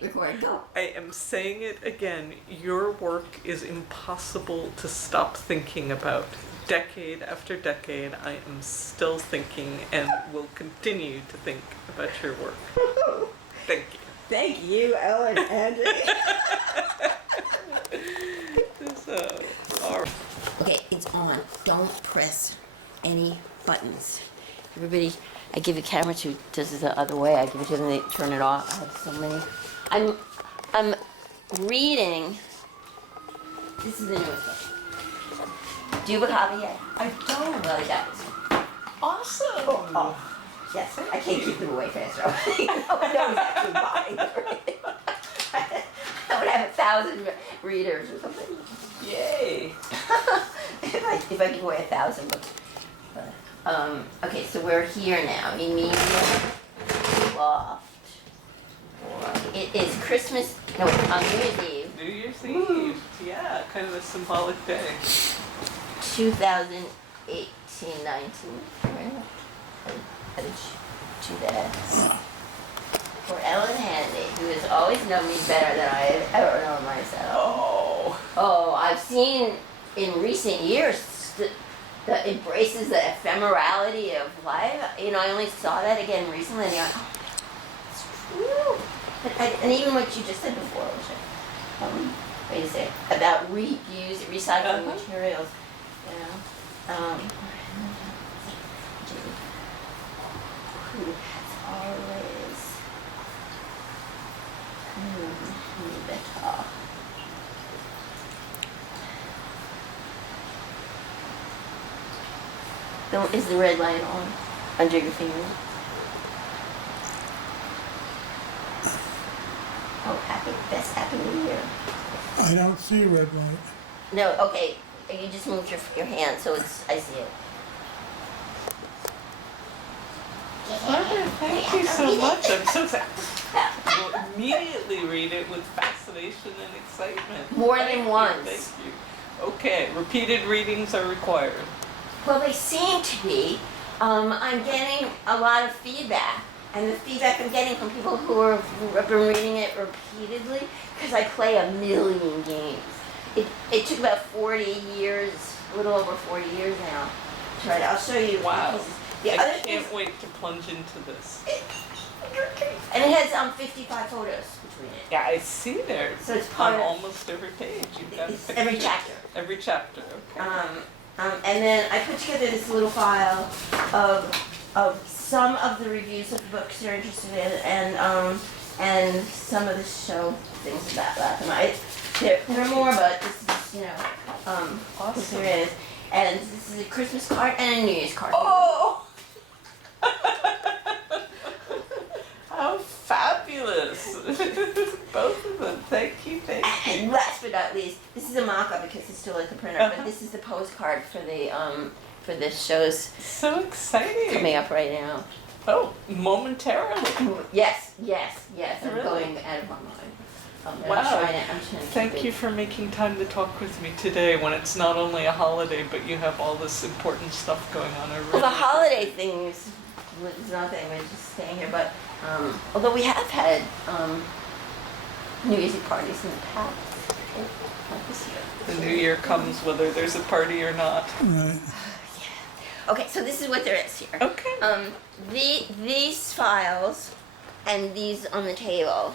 it, record, go. I am saying it again. Your work is impossible to stop thinking about. Decade after decade, I am still thinking and will continue to think about your work. Thank you. Thank you, Ellen and So, all right. Okay, it's on. Don't press any buttons. Everybody, I give the camera to, this is the other way. I give it to them, they turn it off. I have so many. I'm reading. This is the newest book. Do you have a copy yet? I don't. Well, that was. Awesome. Oh, yes. I can't keep them away faster. No one knows actually buying them. I would have 1,000 readers or something. Yay. if I give away 1,000 books. Okay, so we're here now. Immediate loft. It is Christmas. No, it's on New Year's Eve. New Year's Eve. Yeah, kind of a symbolic day. 2018, 19. Right? How did you do that? For Ellen Handy, who has always known me better than I have ever known myself. Oh, I've seen in recent years the embraces the ephemerality of life. You know, I only saw that again recently, and you're like, oh, it's true. And even what you just said before, which wait a second, about recycling materials. You know, who has always me better. Is the red light on under your fingers? Oh, happy New Year. I don't see a red light. No, okay. You just moved your hand, so I see it. Barbara, thank you so much. I'm so sad. We'll immediately read it with fascination and excitement. More than once. Thank you. Okay, repeated readings are required. Well, they seem to be. I'm getting a lot of feedback, and the feedback I'm getting from people who have been reading it repeatedly, because I play a million games. It took about 40 years, a little over 40 years now, to write it. I'll show you. Wow. I can't wait to plunge into this. And it has 55 photos between it. Yeah, I see there. So it's part on of almost every page. You've got it's every chapter. Every chapter. Okay. And then I put together this little file of some of the reviews of the books you're interested in, and some of the show things about that. There are more, but this is, Awesome. There is. And this is a Christmas card and a New Year's card. Oh! How fabulous! Both of them. Thank you. And last but not least, this is a mock-up because it's still at the printer, but this is the postcard for the shows So exciting. coming up right now. Oh, momentarily. Yes. I'm Really? going out of my mind. Wow. I'm trying to keep Thank you for making time to talk with me today when it's not only a holiday, but you have all this important stuff going on. Well, the holiday thing was nothing. We're just staying here, but although we have had New Year's Eve parties in the past, not this year. The new year comes whether there's a party or not. Right. Okay, so this is what there is here. Okay. These files and these on the table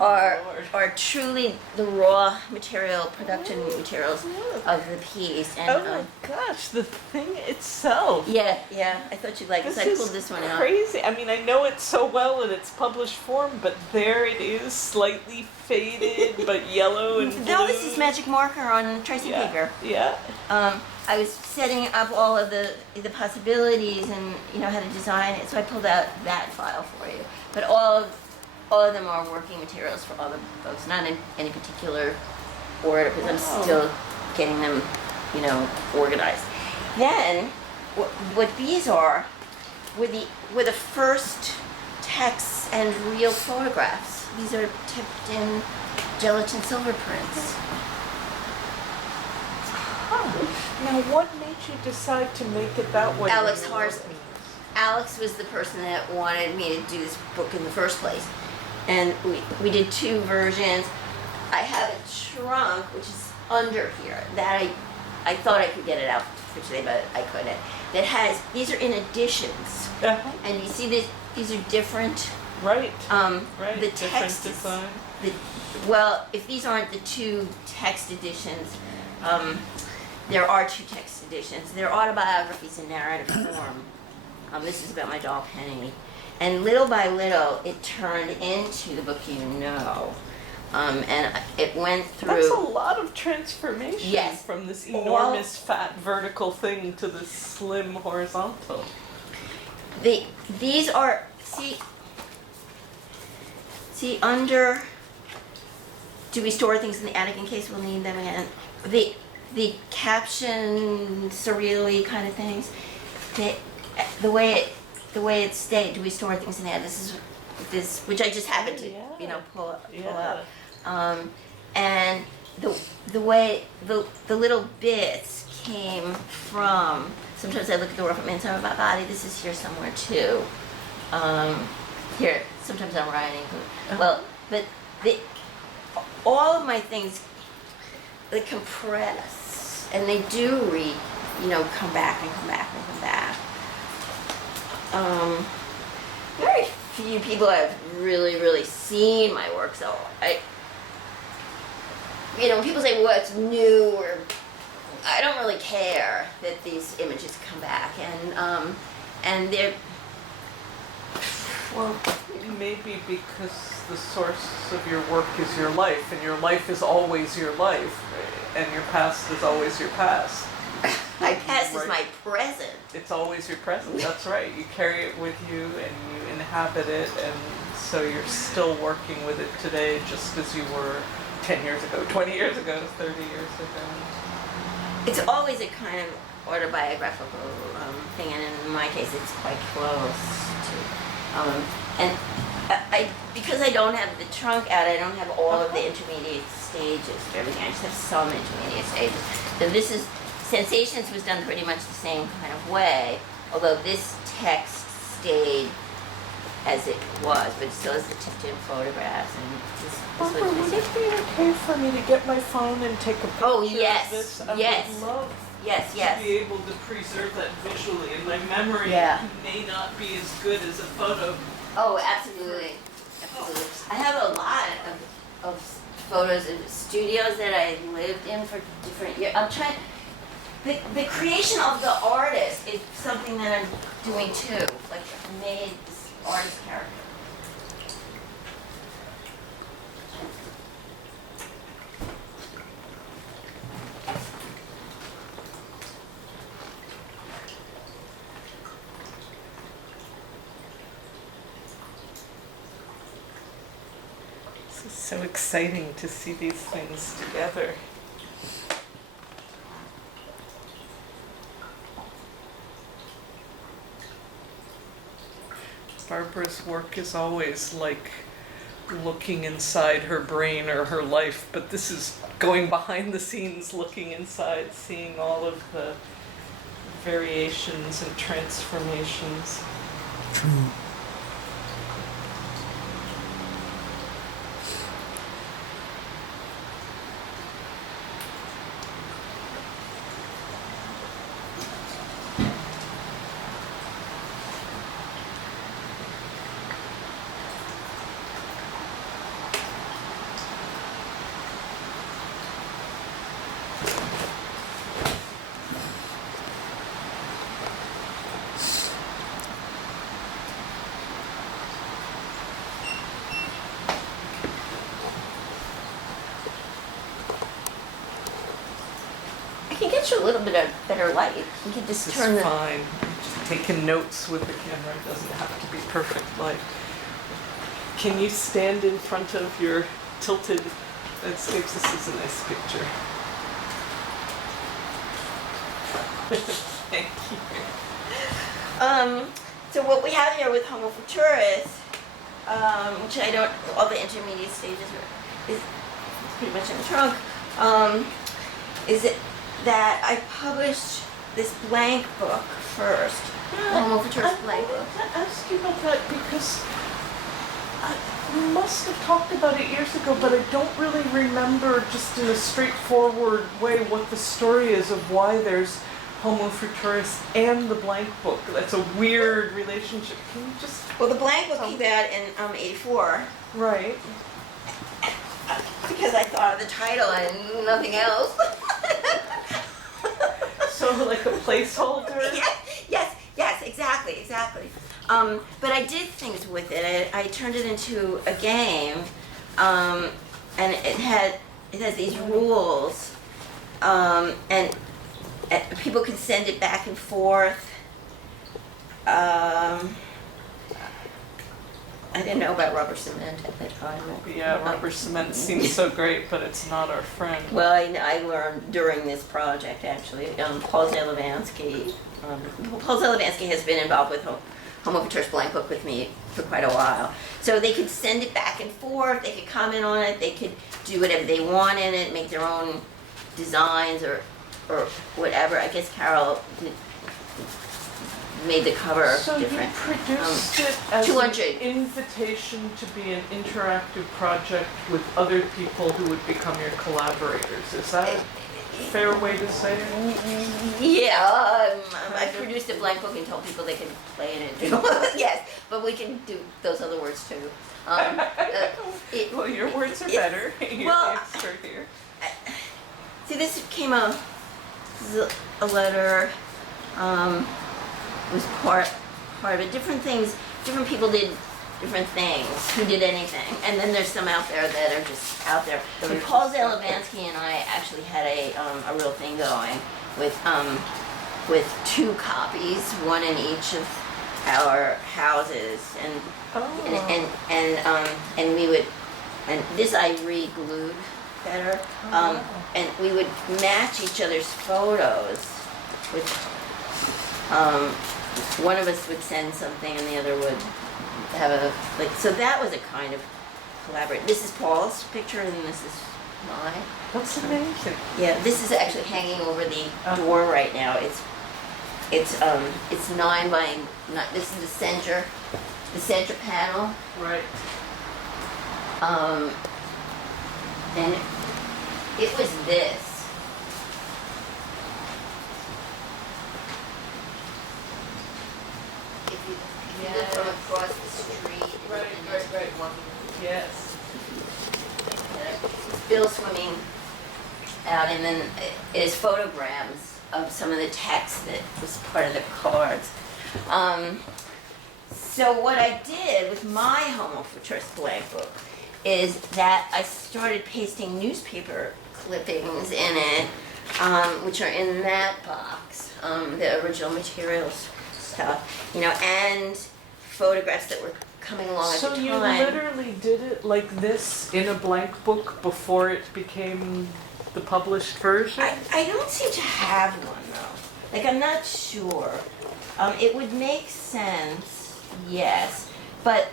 Oh, are truly the raw material, production materials of the piece. And, Oh my gosh, the thing itself. yeah, I thought you'd like this. I is pulled this one out. crazy. I mean, I know it so well in its published form, but there it is, slightly faded, but yellow and blue. No, this is magic marker on tracing paper. Yeah. I was setting up all of the possibilities and how to design it, so I pulled out that file for you. But all of them are working materials for all the books, not in any particular order, because I'm still getting them, organized. Then, what these are, were the first texts and real photographs. These are tipped in gelatin silver prints. Now, what made you decide to make it that way? Alex Harsman. Alex was the person that wanted me to do this book in the first place. and we did 2 versions. I have a trunk which is under here that I thought I could get it out for today, but I couldn't. That has, these are in additions, and you see these are different. Right. The Different text is, design. well, if these aren't the 2 text editions, there are 2 text editions. They're autobiographies in narrative form. This is about my doll Penny, and little by little it turned into the book you know. And it went through. That's a lot of transformation. Yes. From this enormous fat vertical thing to this slim horizontal. These are, see under, do we store things in the attic in case we'll need them again? The caption, surreal-y kind of things, the way it stayed, do we store things in the attic? This, which I just happened to, pull up. And the way the little bits came from, sometimes I look at the world from inside of my body, this is here somewhere too. Here, sometimes I'm writing, well, but all of my things, they compress, and they do come back and come back and come back. Very few people have really seen my work, so when people say what's new, or I don't really care that these images come back, and they're, well, maybe because the source of your work is your life, and your life is always your life, and your past is always your past. my past is my present. It's always your present, that's right. You carry it with you, and you inhabit it, and so you're still working with it today, just as you were 10 years ago, 20 years ago, 30 years ago. It's always a kind of autobiographical thing, and in my case, it's quite close to. And because I don't have the trunk out, I don't have all of the intermediate stages for everything. I just have some intermediate stages. So this is, Sensations was done pretty much the same kind of way, although this text stayed as it was, but still has the tipped-in photographs. And this Barbara, would it be okay for me to get my phone and take a picture of this? I would love to be able to preserve that visually, and my memory may not be as good as a photo. Oh, absolutely. I have a lot of photos of studios that I lived in for different years. I'm trying. The creation of the artist is something that I'm doing too. Like, I made this artist character. This is so exciting to see these things together. Barbara's work is always like looking inside her brain or her life, but this is going behind the scenes, looking inside, seeing all of the variations and transformations. True. I can get you a little bit of better light. We can just This turn is the. fine. Just taking notes with the camera. It doesn't have to be perfect light. Can you stand in front of your tilted landscapes? This is a nice picture. Thank you. So what we have here with Homo Futuris, which I don't, all the intermediate stages is pretty much in the trunk, is it that I published this blank book first, Homo Futuris blank book. I ask you about that because must have talked about it years ago, but I don't really remember just in a straightforward way what the story is of why there's Homo Futurus and the blank book. That's a weird relationship. Can you just... Well, the blank book came out in '84 Right. because I thought of the title and nothing else. So like a placeholder? Yes, exactly. But I did things with it. I turned it into a game, and it has these rules, and people can send it back and forth. I didn't know about rubber cement at the time. Yeah, rubber cement seems so great, but it's not our friend. Well, I learned during this project, actually. Paul Zelevansky has been involved with Homo Futurus Blank Book with me for quite a while. So they could send it back and forth, they could comment on it, they could do whatever they want in it, make their own designs or whatever. I guess Carol made the cover So different. you produced it as 200. an invitation to be an interactive project with other people who would become your collaborators. Is that a fair way to say it? Yeah, I produced a blank book and told people they could play in it. Yes, but we can do those other words too. Well, your words are better. You're well, the expert here. See, this is a letter. Was part of it. Different things, different people did different things. Who did anything? And then there's some out there that are just out there. But Paul Zelevansky and I actually had a real thing going with 2 copies, one in each of our houses, and we would, and this I re-glued better, and we would match each other's photos with. One of us would send something and the other would have so that was a kind of collaborate. This is Paul's picture and this is mine. That's amazing. Yeah, this is actually hanging over the door right now. It's 9 by 9. This is the center panel. Right. And it was this. If you look from across the street. Right. Yes. Bill swimming out, and then it is photograms of some of the text that was part of the cards. So what I did with my Homo Futurus blank book is that I started pasting newspaper clippings in it, which are in that box, the original materials stuff, and photographs that were coming along at the time. So you literally did it like this in a blank book before it became the published version? I don't seem to have one though. Like, I'm not sure. It would make sense, yes, but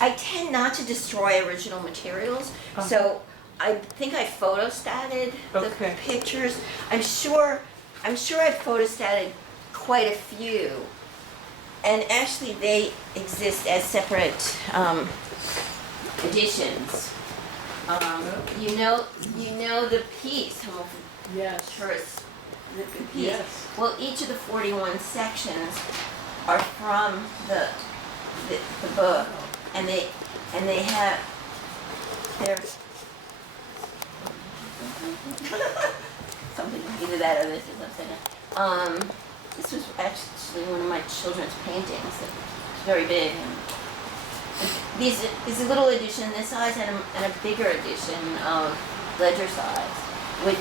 I tend not to destroy original materials, so I think I photostated the pictures. I'm sure I photostated quite a few. And actually, they exist as separate editions. You know the piece, Homo Futurus, the piece. Yes. Well, each of the 41 sections are from the book, and they have there's something either that or this is upside down. This was actually one of my children's paintings. It's very big. These is a little edition this size and a bigger edition of ledger size with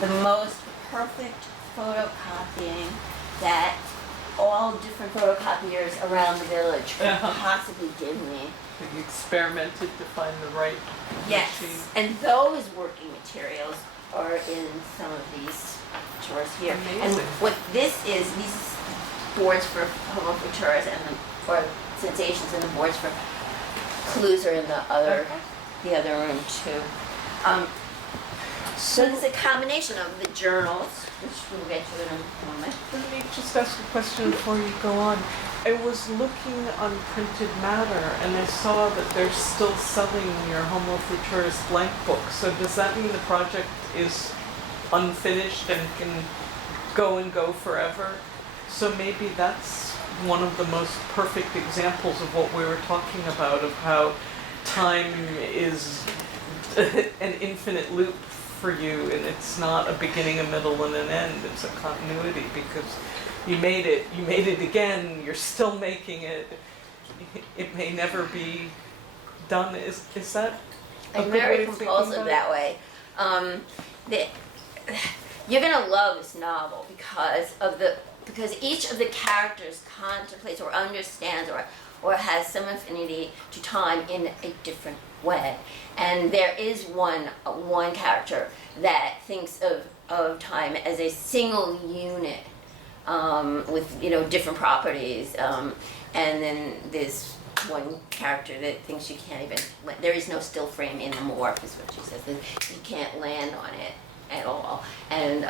the most perfect photocopying that all different photocopiers around the village could possibly give me. You experimented to find the right Yes, machine. and those working materials are in some of these drawers here. Amazing. And what this is, these boards for Homo Futurus and for sensations, and the boards for clues are in the other room too. So it's a combination of the journals, which we'll get to in a moment. Let me just ask a question before you go on. I was looking on printed matter and I saw that they're still selling your Homo Futurist blank book. So does that mean the project is unfinished and can go and go forever? So maybe that's one of the most perfect examples of what we were talking about, of how time is an infinite loop for you, and it's not a beginning, a middle, and an end. It's a continuity because you made it again, you're still making it. It may never be done. Is that a I'm good way very of thinking compulsive about that way. You're gonna love this novel because each of the characters contemplates or understands or has some affinity to time in a different way. And there is one character that thinks of time as a single unit with different properties. And then there's one character that thinks you can't even, there is no still frame in the morph, is what she says. You can't land on it at all. And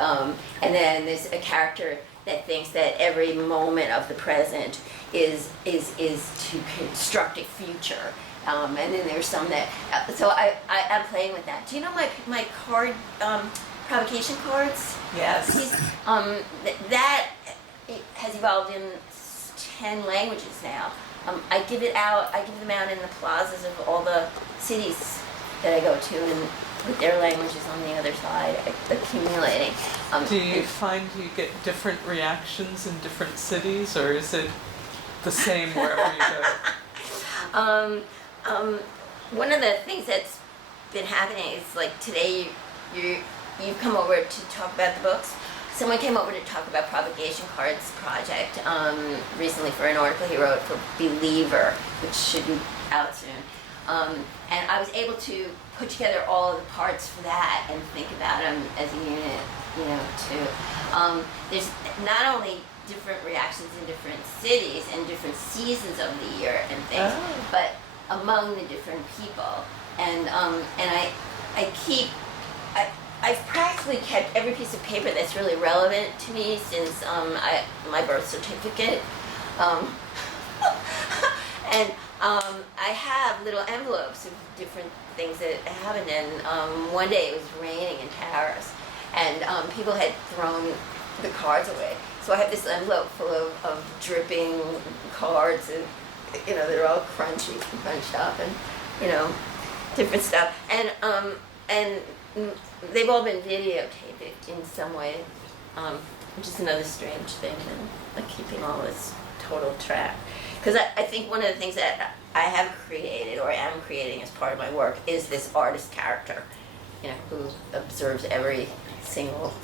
then there's a character that thinks that every moment of the present is to construct a future. And then there's some that, so I'm playing with that. Do you know my card, provocation cards? Yes. That it has evolved in 10 languages now. I give them out in the plazas of all the cities that I go to, and with their languages on the other side, accumulating. Do you find you get different reactions in different cities, or is it the same wherever you go? One of the things that's been happening is, like, today you've come over to talk about the books. Someone came over to talk about Propagation Cards project recently for an article he wrote for Believer, which should be out soon. And I was able to put together all of the parts for that and think about them as a unit, too. There's not only different reactions in different cities and different seasons of the year and things, but among the different people. And I've practically kept every piece of paper that's really relevant to me since my birth certificate. And I have little envelopes of different things that happened. And one day it was raining in Paris, and people had thrown the cards away. So I have this envelope full of dripping cards, and they're all crunched up, and different stuff. And they've all been videotaped in some way, which is another strange thing than like keeping all this total track. Because I think one of the things that I have created or am creating as part of my work is this artist character, who observes every single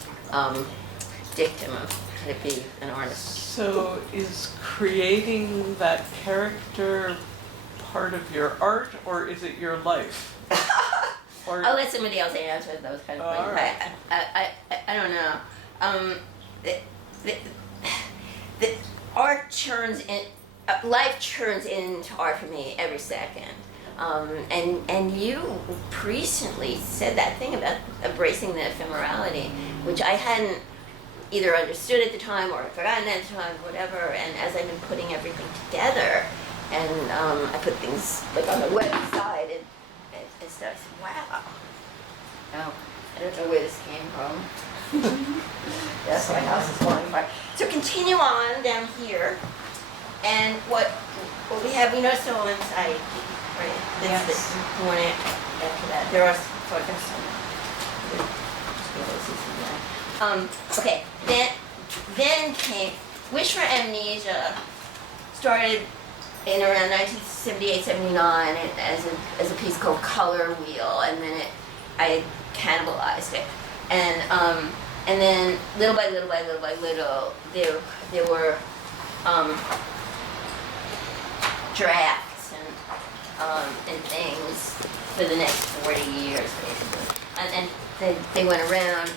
dictum of how to be an artist. So is creating that character part of your art, or is it your life? Or I'll let somebody else answer those kind of things. Right. I don't know. The art churns in, life churns into art for me every second. And you recently said that thing about embracing the ephemerality, which I hadn't either understood at the time or forgotten at the time, whatever. And as I've been putting everything together, and I put things like on the website and stuff, I said, wow. Oh, I don't know where this came from. Yes, my house is falling apart. So continue on down here, and what we have, we noticed on one side, right? That's Yes. the one after that. There are photographs on okay, then came Wish for Amnesia. Started in around 1978-79 as a piece called Color Wheel, and then I cannibalized it, and then little by little there were drafts and things for the next 40 years basically, and they went around.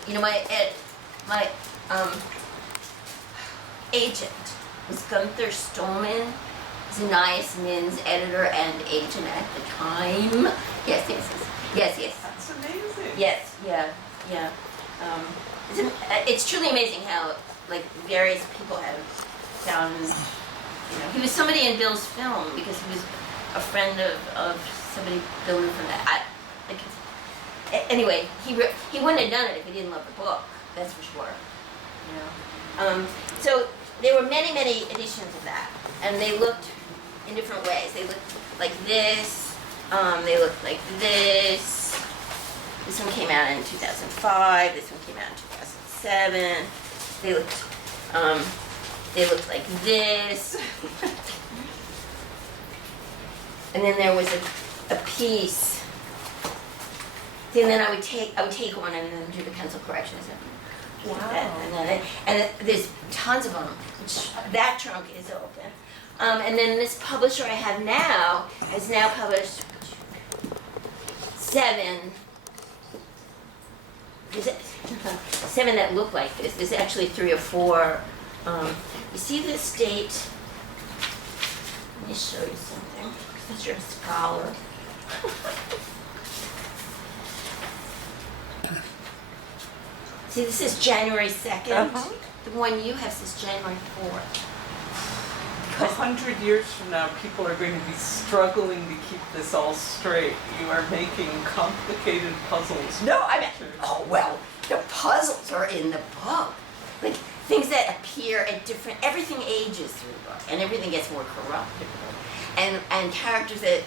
My agent was Gunther Stolman, Zanias Min's editor and agent at the time. Yes. That's amazing. Yes, yeah. Yeah. It's truly amazing how, like, various people have found, he was somebody in Bill's film because he was a friend of somebody Bill knew from that. Anyway, he wouldn't have done it if he didn't love the book, that's for sure. So there were many, many editions of that, and they looked in different ways. They looked like this, they looked like this. This one came out in 2005, this one came out in 2007. They looked like this. And then there was a piece. See, and then I would take one and then do the pencil corrections. Wow. And there's tons of them. That trunk is open. And then this publisher I have now has now published 7 that look like this. There's actually 3 or 4. You see this date? Let me show you something, because you're a scholar. See, this is January 2nd. The one you have says January 4th. 100 years from now, people are going to be struggling to keep this all straight. You are making complicated puzzles. No, I mean, the puzzles are in the book. Like, things that appear at different, everything ages through the book, and everything gets more corrupted. And characters that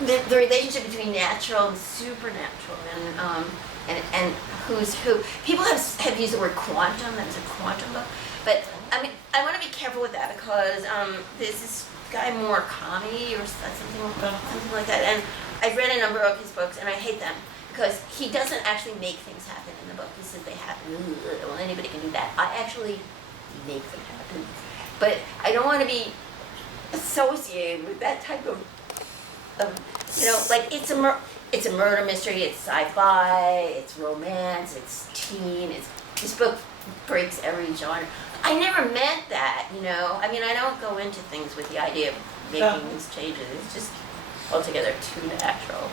the relationship between natural and supernatural, and who's who. People have used the word quantum. That's a quantum book, but I mean, I want to be careful with that because there's this guy Murakami or something like that, and I've read a number of his books, and I hate them because he doesn't actually make things happen in the book. He says they happen. Well, anybody can do that. I actually make them happen, but I don't want to be associated with that type of like it's a murder mystery, it's sci-fi, it's romance, it's teen, this book breaks every genre. I never meant that, I mean, I don't go into things with the idea of making these changes. It's just altogether too natural.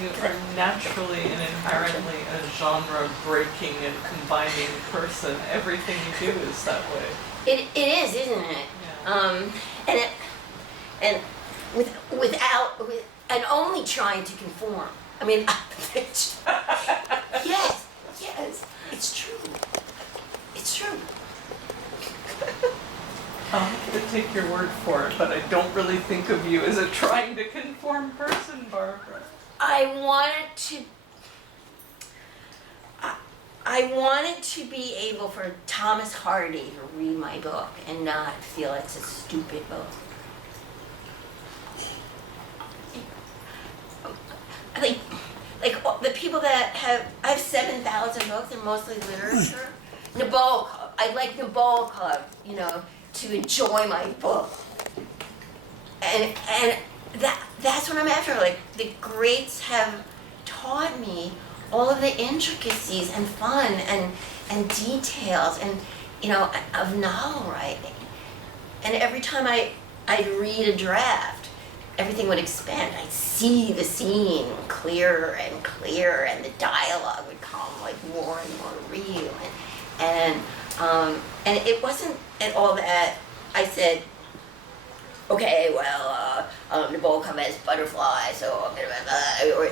You are naturally and inherently a genre-breaking and combining person. Everything you do is that way. It is, isn't it? Yeah. And only trying to conform. I mean, yes, it's true. It's true. I'll have to take your word for it, but I don't really think of you as a trying to conform person, Barbara. I wanted to be able for Thomas Hardy to read my book and not feel it's a stupid book. Like the people that I have 7,000 books and mostly literature. Nabokov, I like Nabokov, to enjoy my book. And that's what I'm after. Like, the greats have taught me all of the intricacies and fun and details and, of novel writing. And every time I'd read a draft, everything would expand. I'd see the scene clearer and clearer, and the dialogue would come like more and more real. And it wasn't at all that I said, okay, well, Nabokov has butterflies, so I'm gonna, or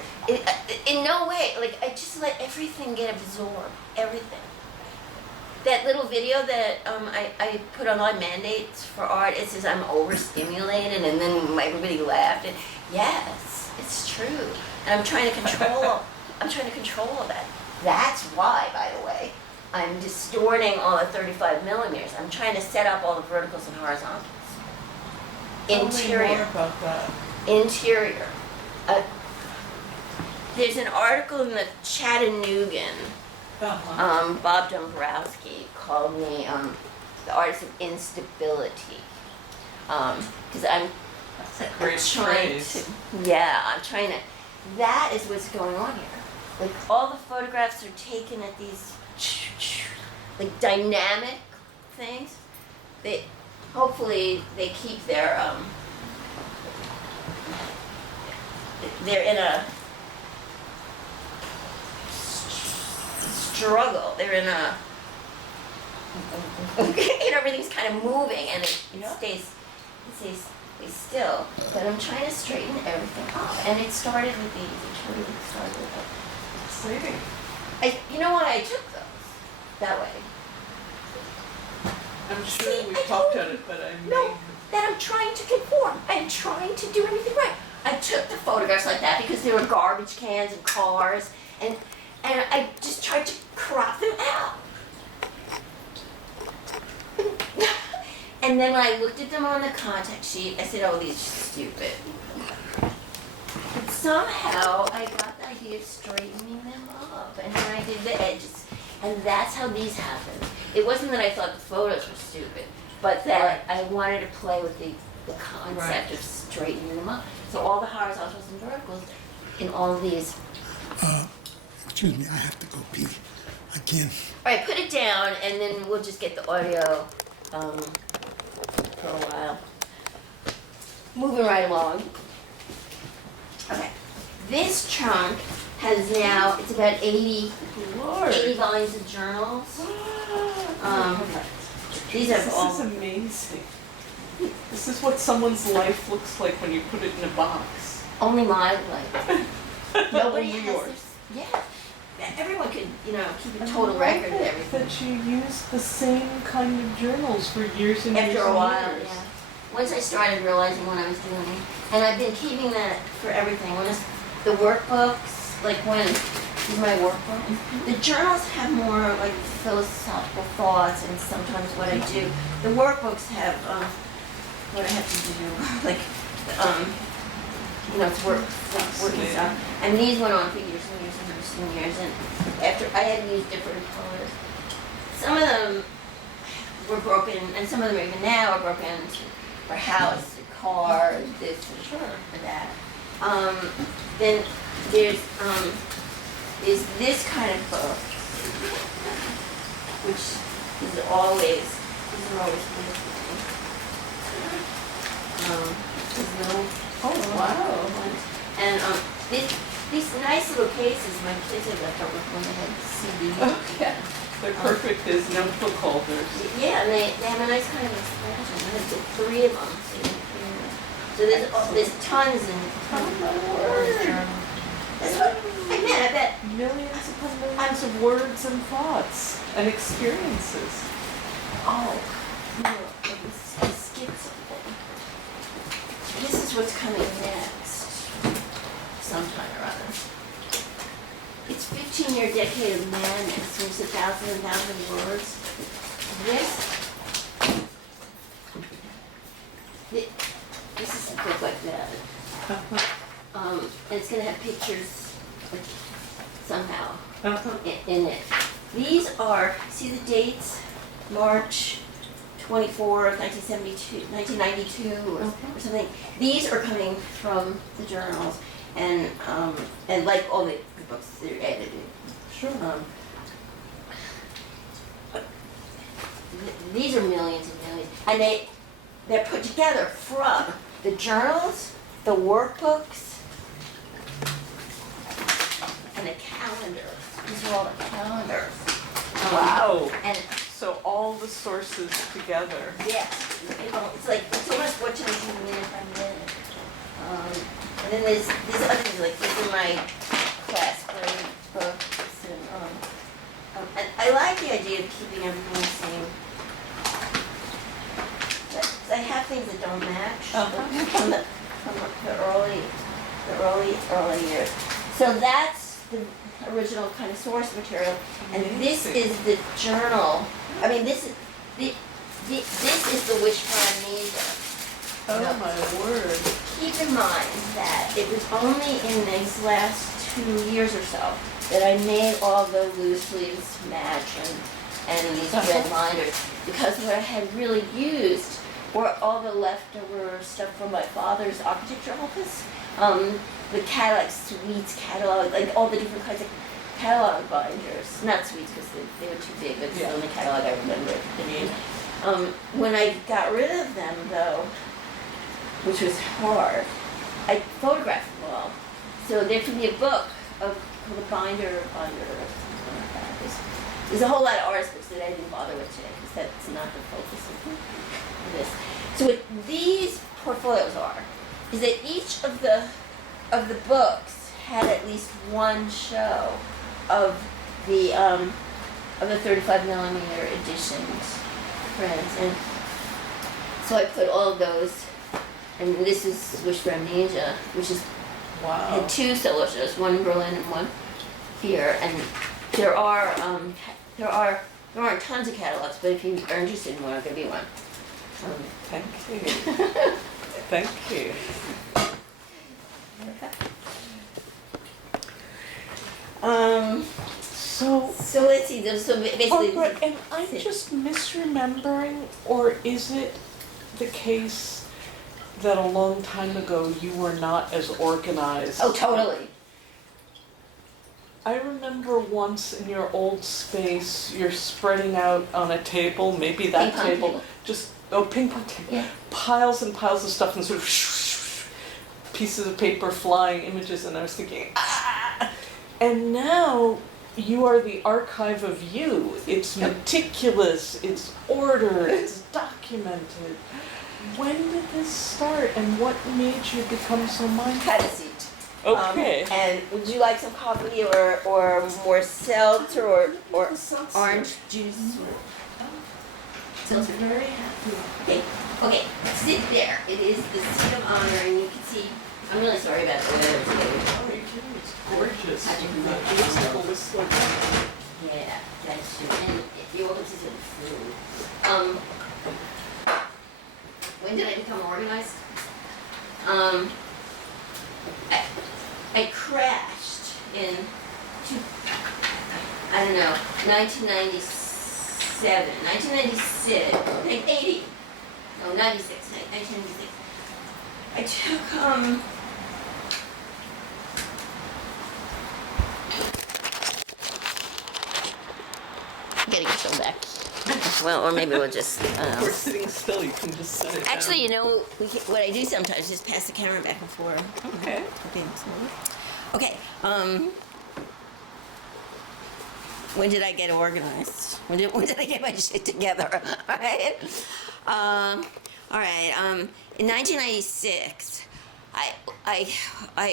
in no way. Like, I just let everything get absorbed, everything. That little video that I put online, Mandates for Art, it says I'm overstimulated, and then everybody laughed. And yes, it's true. And I'm trying to control that. That's why, by the way, I'm distorting all the 35 millimeters. I'm trying to set up all the verticals and horizontals. Interior. Tell me more about that. Interior. There's an article in the Chattanoogan. Bob Dombrowski called me the artist of instability, because I'm Great trying phrase. I'm trying to. That is what's going on here. Like, all the photographs are taken at these like dynamic things. Hopefully they keep their they're in a struggle. They're in a, everything's kind of moving and it stays still. But I'm trying to straighten everything up. And it started with these. It really started with them. Exciting. You know why I took those that way? I'm sure See, we I talked told about it, but I No, may that I'm trying to conform. I'm trying to do everything right. I took the photographs like that because there were garbage cans and cars, and I just tried to crop them out. And then when I looked at them on the contact sheet, I said, oh, these are stupid. But somehow I got the idea of straightening them up, and then I did the edges, and that's how these happened. It wasn't that I thought the photos were stupid, but that I wanted to play with the concept of straightening them up. So all the horizontals and verticals in all of these. Excuse me, I have to go pee. I can't. All right, put it down, and then we'll just get the audio for a while. Moving right along. Okay, this chunk has now, it's about 80 volumes of journals. These are all. This is amazing. This is what someone's life looks like when you put it in a box. Only my life. Nobody Only has yours. this. Yeah. Everyone could, keep a total record of everything. That you used the same kind of journals for years and years After a while, and years. yeah. Once I started realizing what I was doing, and I've been keeping that for everything. When it's the workbooks, like when these are my workbooks, the journals have more like philosophical thoughts and sometimes what I do. The workbooks have what I have to do, like it's working stuff. And these went on for years and years and years and years. And after I had to use different colors. Some of them were broken, and some of them even now are broken for house, car, this, and that. Then there's this kind of book, which is always, these are always these little, wow. ones. And these nice little cases my kids had left over when they had CDs. Okay. They're perfect as notebook holders. Yeah, and they have a nice kind of expansion. There's 3 of them. So there's tons and tons of journals. That's what I meant. I bet Millions upon millions of words and thoughts and experiences. I skipped something. This is what's coming next. Sometime or other. It's 15-year decade of madness. There's 1,000 and 1,000 words. This is a book like that. And it's going to have pictures somehow in it. These are, see the dates? March 24th, 1992 or something. These are coming from the journals. And like all the books, they're edited. Sure. These are millions and millions, and they're put together from the journals, the workbooks, and the calendar. These are all the calendars. Wow. And So all the sources together. yes, it's almost watching TV minute by minute. And then there's these other things, like these are my class grade books, and I like the idea of keeping everything the same. But I have things that don't match from the early years. So that's the original kind of source material, and this is the journal. I mean, this is the Wish for Amnesia. Oh my word. Keep in mind that it was only in these last 2 years or so that I made all the loose leaves match and these red liners, because what I had really used were all the leftover stuff from my father's architecture office. The catalog, Sweets catalog, like all the different kinds of catalog binders. Not Sweets because they were too big, but still in the catalog I remember the name. When I got rid of them though, which was hard, I photographed them all. So there could be a book of called a binder or something like that. there's a whole lot of artist books that I didn't bother with today because that's not the focus of this. So what these portfolios are is that each of the books had at least one show of the 35 millimeter editions, friends, and so I put all of those, and this is Wish for Amnesia, which is Wow. had two solo shows, one in Berlin and one here, and there aren't tons of catalogs, but if you are interested in one, I'll give you one. Thank you. Thank you. So let's see. So basically, Barbara, am I just misremembering, or is it the case that a long time ago you were not as organized? oh, totally. I remember once in your old space, you're spreading out on a table, maybe that Ping-pong table, table. just, ping pong table, Yeah. piles and piles of stuff and sort of pieces of paper flying, images, and I was thinking, ah! And now you are the archive of you. It's meticulous, it's ordered, it's documented. When did this start and what made you become so mindful? Have a seat. Okay. And would you like some coffee or more seltzer or orange juice? Seltzer. Very happy. Okay. Okay. Sit there. It is the seat of honor, and you can see. I'm really sorry about the weather today. Oh, are you kidding? It's gorgeous. How'd you do that? That beautiful, this like Yeah, that's true. And you're welcome to some food. When did I become organized? I crashed in, I don't know, 1997, 1996, 80, no, 96, 1996. I took, getting your show back. Well, or maybe we'll just, I don't know. we're sitting still, you can just set it down. Actually, you know, what I do sometimes is pass the camera back and forth. Okay. Okay. When did I get organized? When did I get my shit together? All right. All right. In 1996, I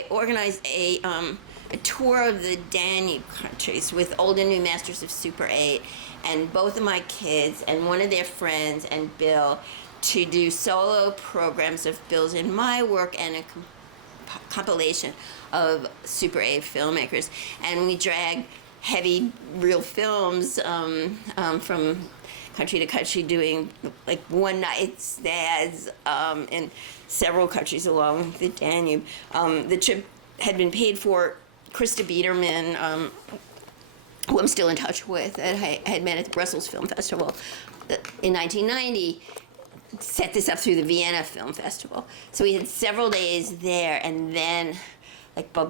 organized a tour of the Danube countries with old and new masters of Super 8 and both of my kids and one of their friends and Bill to do solo programs of Bill's and my work and a compilation of Super 8 filmmakers. And we dragged heavy real films from country to country doing like one night stands in several countries along the Danube. The trip had been paid for. Krista Biederman, who I'm still in touch with, that I had met at the Brussels Film Festival in 1990, set this up through the Vienna Film Festival. So we had several days there, and then like bum,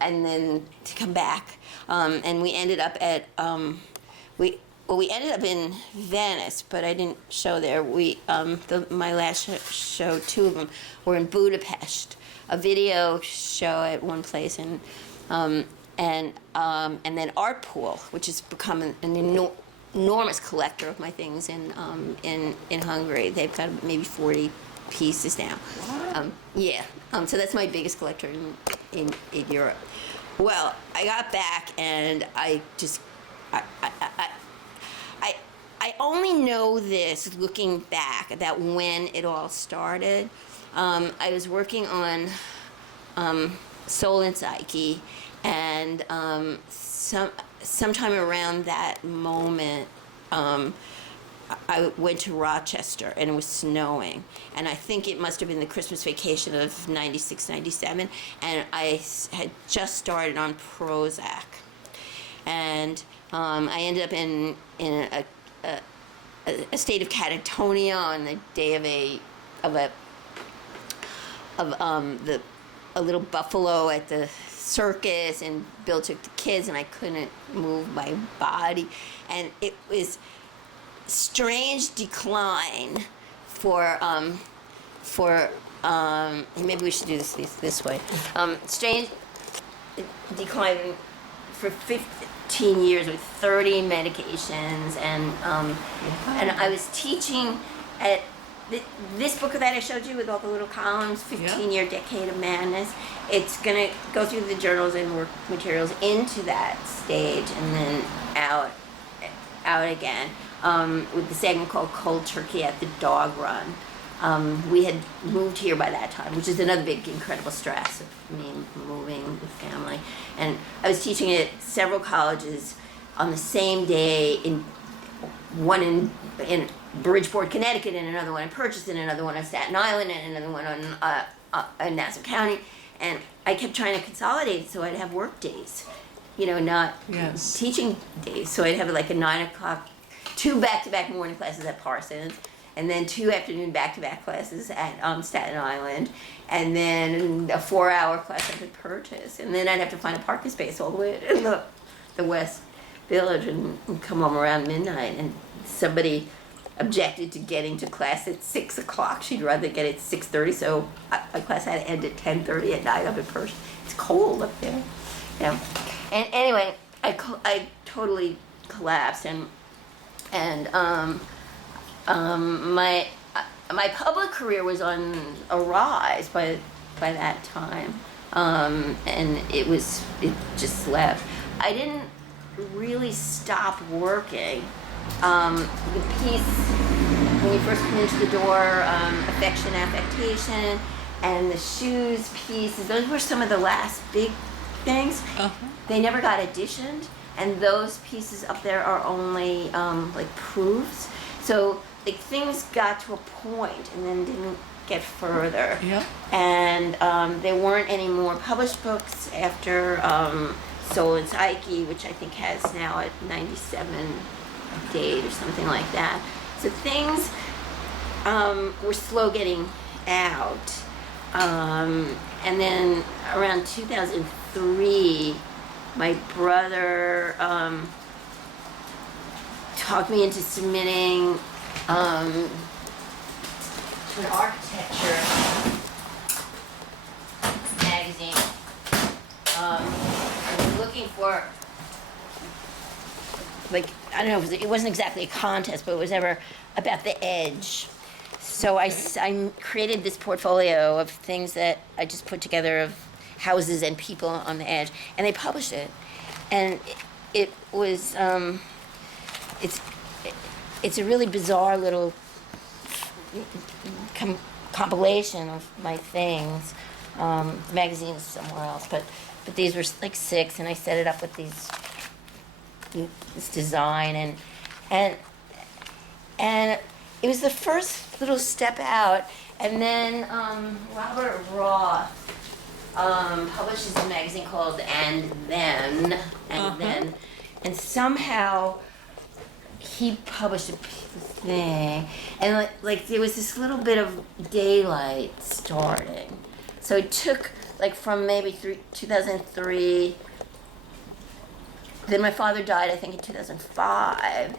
and then to come back, and we ended up at we ended up in Venice, but I didn't show there. My last show, two of them, were in Budapest. A video show at one place, and then Art Pool, which has become an enormous collector of my things in Hungary. They've got maybe 40 pieces now. Yeah. So that's my biggest collector in Europe. Well, I got back and I only know this looking back about when it all started. I was working on Soul and Psyche, and sometime around that moment, I went to Rochester and it was snowing, and I think it must have been the Christmas vacation of 96, 97, and I had just started on Prozac, and I ended up in a state of catatonia on the day of a little buffalo at the circus, and Bill took the kids, and I couldn't move my body, and it was strange decline for maybe we should do this way. Strange decline for 15 years with 30 medications, and I was teaching at this book that I showed you with all the little columns, 15-year Decade of Madness. It's gonna go through the journals and work materials into that stage, and then out again, with the segment called Cold Turkey at the Dog Run. We had moved here by that time, which is another big, incredible stress of me moving with family. And I was teaching at several colleges on the same day, one in Bridgeport, Connecticut, and another one in Purchase, and another one on Staten Island, and another one in Nassau County. And I kept trying to consolidate so I'd have work days, not teaching days. So I'd have like a 9 o'clock, 2 back-to-back morning classes at Parsons, and then 2 afternoon back-to-back classes at Staten Island, and then a 4-hour class I could Purchase, and then I'd have to find a parking space all the way in the West Village and come home around midnight. And somebody objected to getting to class at 6 o'clock. She'd rather get at 6:30, so my class had to end at 10:30 at night up in Purchase. It's cold up there. And anyway, I totally collapsed, and my public career was on a rise by that time, and it just left. I didn't really stop working. The piece when you first come into the door, affection, affectation, and the shoes pieces. Those were some of the last big things. They never got editioned, and those pieces up there are only like proofs. So like things got to a point and then didn't get further. And there weren't any more published books after Soul and Psyche, which I think has now at 97 date or something like that. So things were slow getting out. And then around 2003, my brother talked me into submitting to an architecture magazine. I was looking for, like, I don't know, it wasn't exactly a contest, but it was ever about the edge. So I created this portfolio of things that I just put together of houses and people on the edge, and they published it. And it was, it's a really bizarre little compilation of my things. The magazine is somewhere else, but these were like 6, and I set it up with this design, and it was the first little step out. And then Robert Roth publishes a magazine called And Then, and somehow he published a thing, and like there was this little bit of daylight starting. So it took like from maybe 2003. Then my father died, I think, in 2005,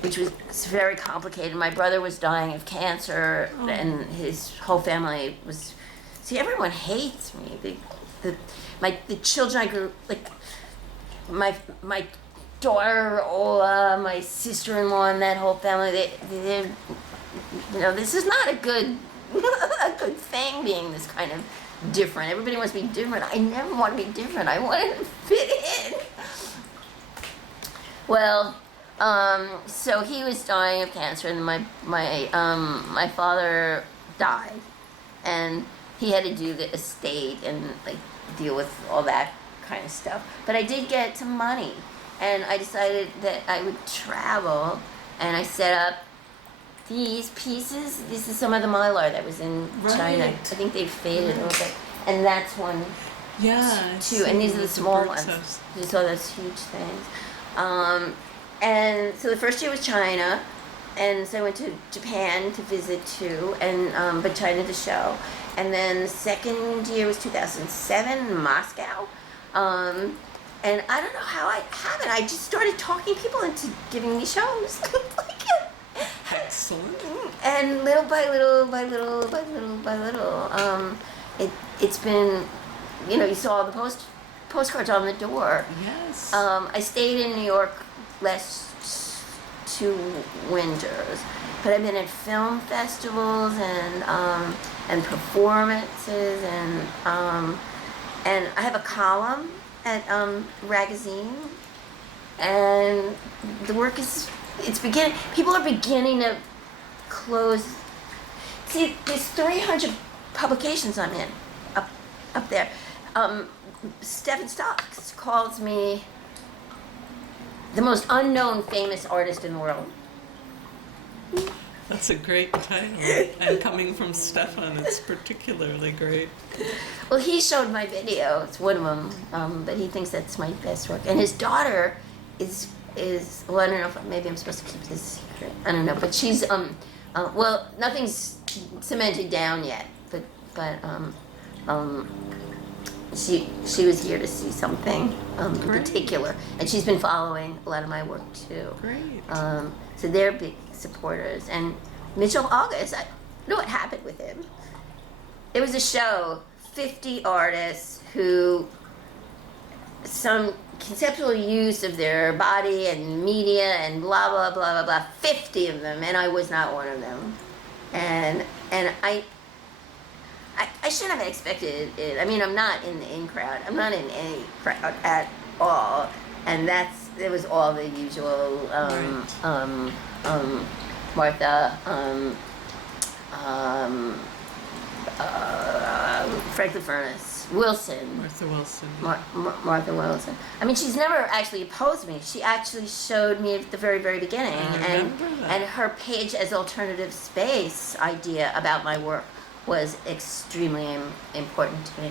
which was very complicated. My brother was dying of cancer, and his whole family was. See, everyone hates me. The children I grew, like my daughter Ola, my sister-in-law, and that whole family. They this is not a good thing being this kind of different. Everybody wants to be different. I never want to be different. I want to fit in. Well, so he was dying of cancer, and my father died, and he had to do the estate and like deal with all that kind of stuff. But I did get some money, and I decided that I would travel, and I set up these pieces. This is some of the mylar that was in China. I think they faded a little bit, and that's one. Too, and these are the small ones. These are those huge things. And so the first year was China, and so I went to Japan to visit too, and but China to show. And then the second year was 2007, Moscow. And I don't know how I happened. I just started talking people into giving me shows. Excellent. And little by little, it's been, you saw the postcards on the door. Yes. I stayed in New York last 2 winters, but I've been at film festivals and performances, and I have a column at Ragazine, and the work it's beginning. People are beginning to close. See, there's 300 publications I'm in up there. Stephen Stocks calls me the most unknown famous artist in the world. That's a great title. And coming from Stefan, it's particularly great. Well, he showed my video. It's one of them, but he thinks that's my best work. And his daughter is well, I don't know if maybe I'm supposed to keep this secret. I don't know, but she's well, nothing's cemented down yet, but she was here to see something in particular, and she's been following a lot of my work too. Great. So they're big supporters. And Mitchell August, I know what happened with him. There was a show, 50 artists who some conceptual use of their body and media and blah blah blah blah blah. 50 of them, and I was not one of them. And I shouldn't have expected it. I mean, I'm not in the in crowd. I'm not in any crowd at all. And it was all the usual Martha, Franklin Furnace, Wilson. Martha Wilson. Martha Wilson. I mean, she's never actually opposed me. She actually showed me at the very, very beginning. And her page as alternative space idea about my work was extremely important to me.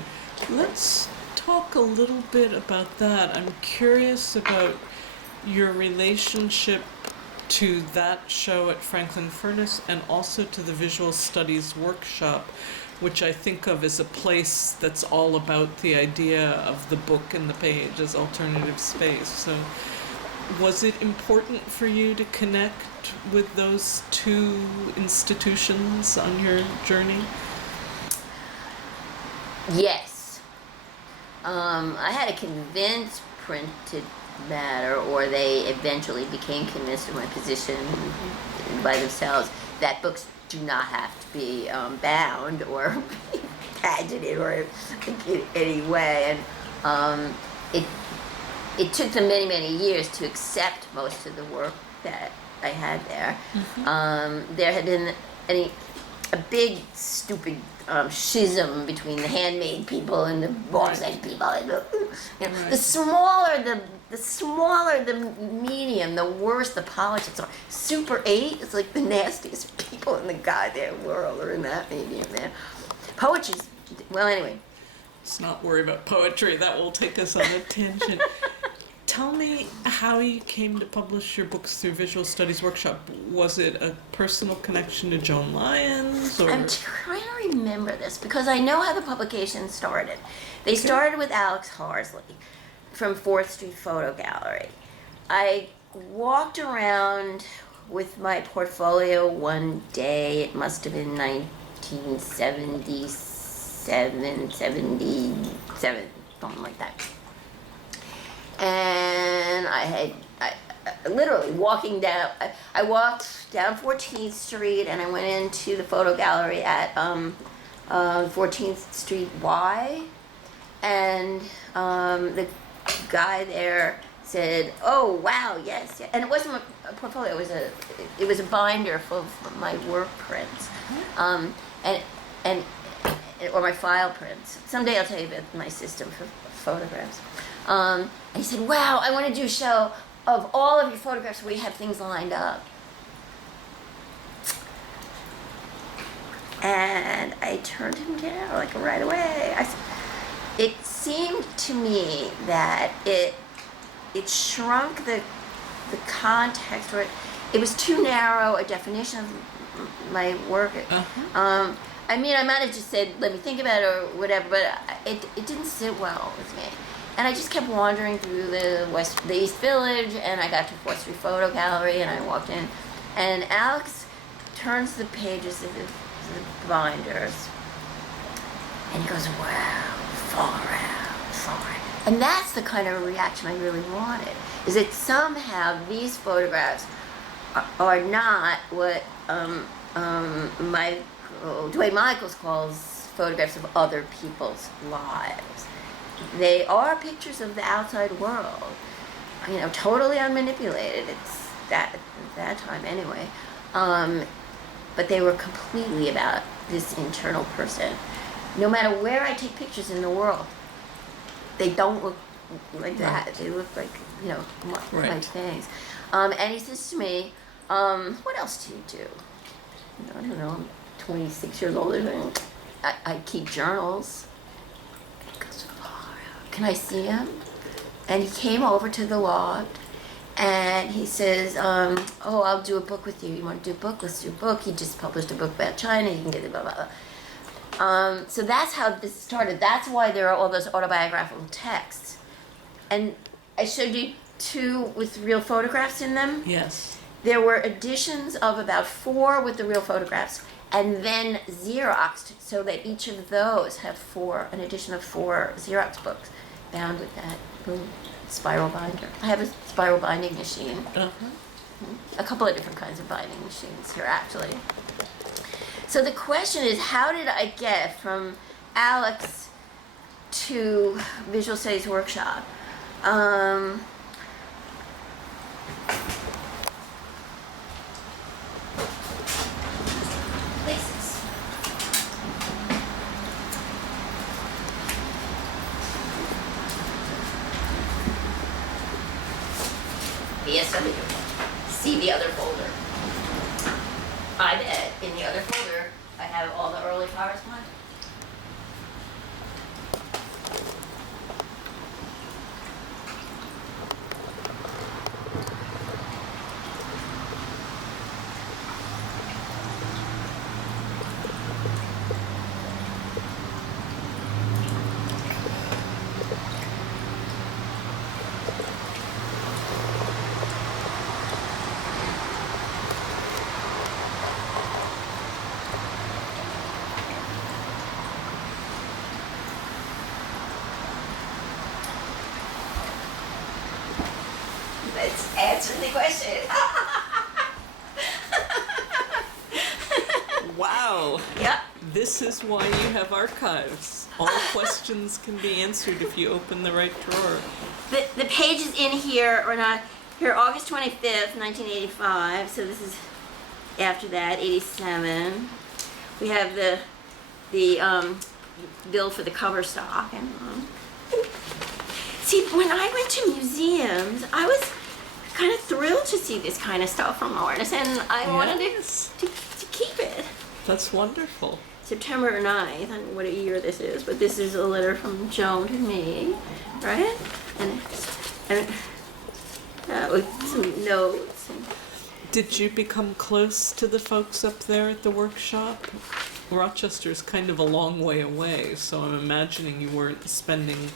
Let's talk a little bit about that. I'm curious about your relationship to that show at Franklin Furnace and also to the Visual Studies Workshop, which I think of as a place that's all about the idea of the book and the page as alternative space. So was it important for you to connect with those two institutions on your journey? Yes. I had to convince Printed Matter, or they eventually became convinced of my position by themselves, that books do not have to be bound or pageanted or in any way. And it took them many, many years to accept most of the work that I had there. Mm-hmm. There had been a big, stupid schism between the handmade people and the boss-end people. And the smaller the medium, the worse the politics are. Super 8 is like the nastiest people in the goddamn world are in that medium there. Poetry's, well, anyway. Let's not worry about poetry. That will take us on a tangent. Tell me how you came to publish your books through Visual Studies Workshop. Was it a personal connection to Joan Lyons? Or? I'm trying to remember this because I know how the publication started. They started with Alex Harsley from 4th Street Photo Gallery. I walked around with my portfolio one day. It must have been 1977, something like that. And I literally walking down, I walked down 14th Street and I went into the photo gallery at 14th Street Y, and the guy there said, "Oh wow, yes," and it wasn't a portfolio; it was a binder full of my work prints, or my file prints. Someday I'll tell you about my system for photographs. And he said, "Wow, I want to do a show of all of your photographs where you have things lined up." And I turned him down like right away. It seemed to me that it shrunk the context, or it was too narrow a definition of my work. Uh-huh. I mean, I might have just said, "Let me think about it," or whatever, but it didn't sit well with me. And I just kept wandering through the East Village, and I got to 4th Street Photo Gallery, and I walked in, and Alex turns the pages of the binders, and he goes, "Wow, far out, far out." And that's the kind of reaction I really wanted, is that somehow these photographs are not what Dwayne Michaels calls photographs of other people's lives. They are pictures of the outside world, totally unmanipulated. It's that time anyway. But they were completely about this internal person. No matter where I take pictures in the world, they don't look like that. They look like, my things. And he says to me, what else do you do? I don't know, I'm 26 years old. I keep journals. He goes, can I see him? And he came over to the loft and he says, I'll do a book with you. You want to do a book? Let's do a book. He just published a book about China. You can get it, blah, blah, blah. So that's how this started. That's why there are all those autobiographical texts. And I showed you 2 with real photographs in them. Yes. There were editions of about 4 with the real photographs, and then Xeroxed, so that each of those have an edition of 4 Xerox books bound with that little spiral binder. I have a spiral binding machine. Uh-huh. A couple of different kinds of binding machines here, actually. So the question is, how did I get from Alex to Visual Studies Workshop? Places. VSW. See the other folder. I bet in the other folder I have all the early correspondence. Let's answer the question. Wow. Yep. This is why you have archives. All questions can be answered if you open the right drawer. The pages in here are not here. August 25th, 1985. So this is after that, 87. We have the bill for the cover stock and. See, when I went to museums, I was kind of thrilled to see this kind of stuff from artists, and I wanted to keep it. That's wonderful. September 9th, I don't know what a year this is, but this is a letter from Joan to me, right? And with some notes. Did you become close to the folks up there at the workshop? Rochester's kind of a long way away, so I'm imagining you weren't spending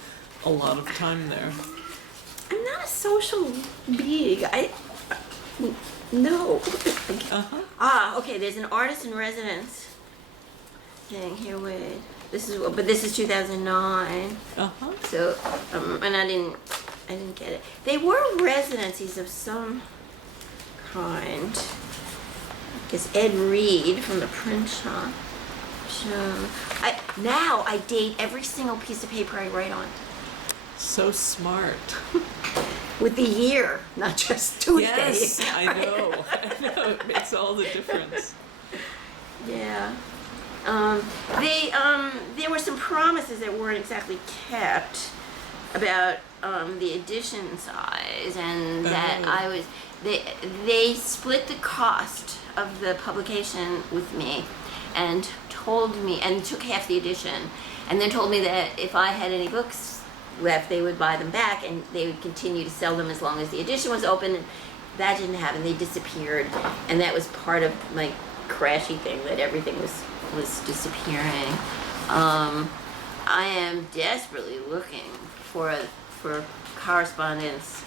a lot of time there. I'm not a social being. No. Uh-huh. Okay. There's an artist in residence thing here. Wait. This is 2009. Uh-huh. So, and I didn't get it. They were residencies of some kind. I guess Ed Reed from the print shop. Now I date every single piece of paper I write on. So smart. With the year, not just Tuesday. Yes, I know. It makes all the difference. Yeah. There were some promises that weren't exactly kept about the edition size, and that they split the cost of the publication with me, and told me, and took half the edition, and then told me that if I had any books left, they would buy them back, and they would continue to sell them as long as the edition was open. And that didn't happen. They disappeared, and that was part of my crashy thing, that everything was disappearing. I am desperately looking for correspondence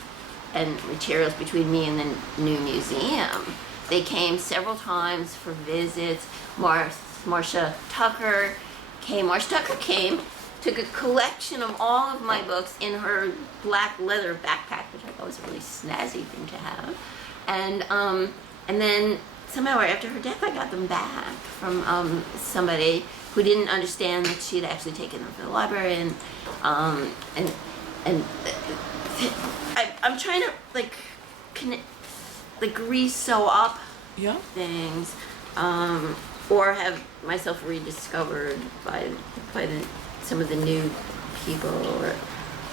and materials between me and the new museum. They came several times for visits. Marcia Tucker came took a collection of all of my books in her black leather backpack, which I thought was a really snazzy thing to have. And then somehow after her death, I got them back from somebody who didn't understand that she had actually taken them to the library, and I'm trying to like connect, like re-sew up Yeah. things, or have myself rediscovered by some of the new people. Or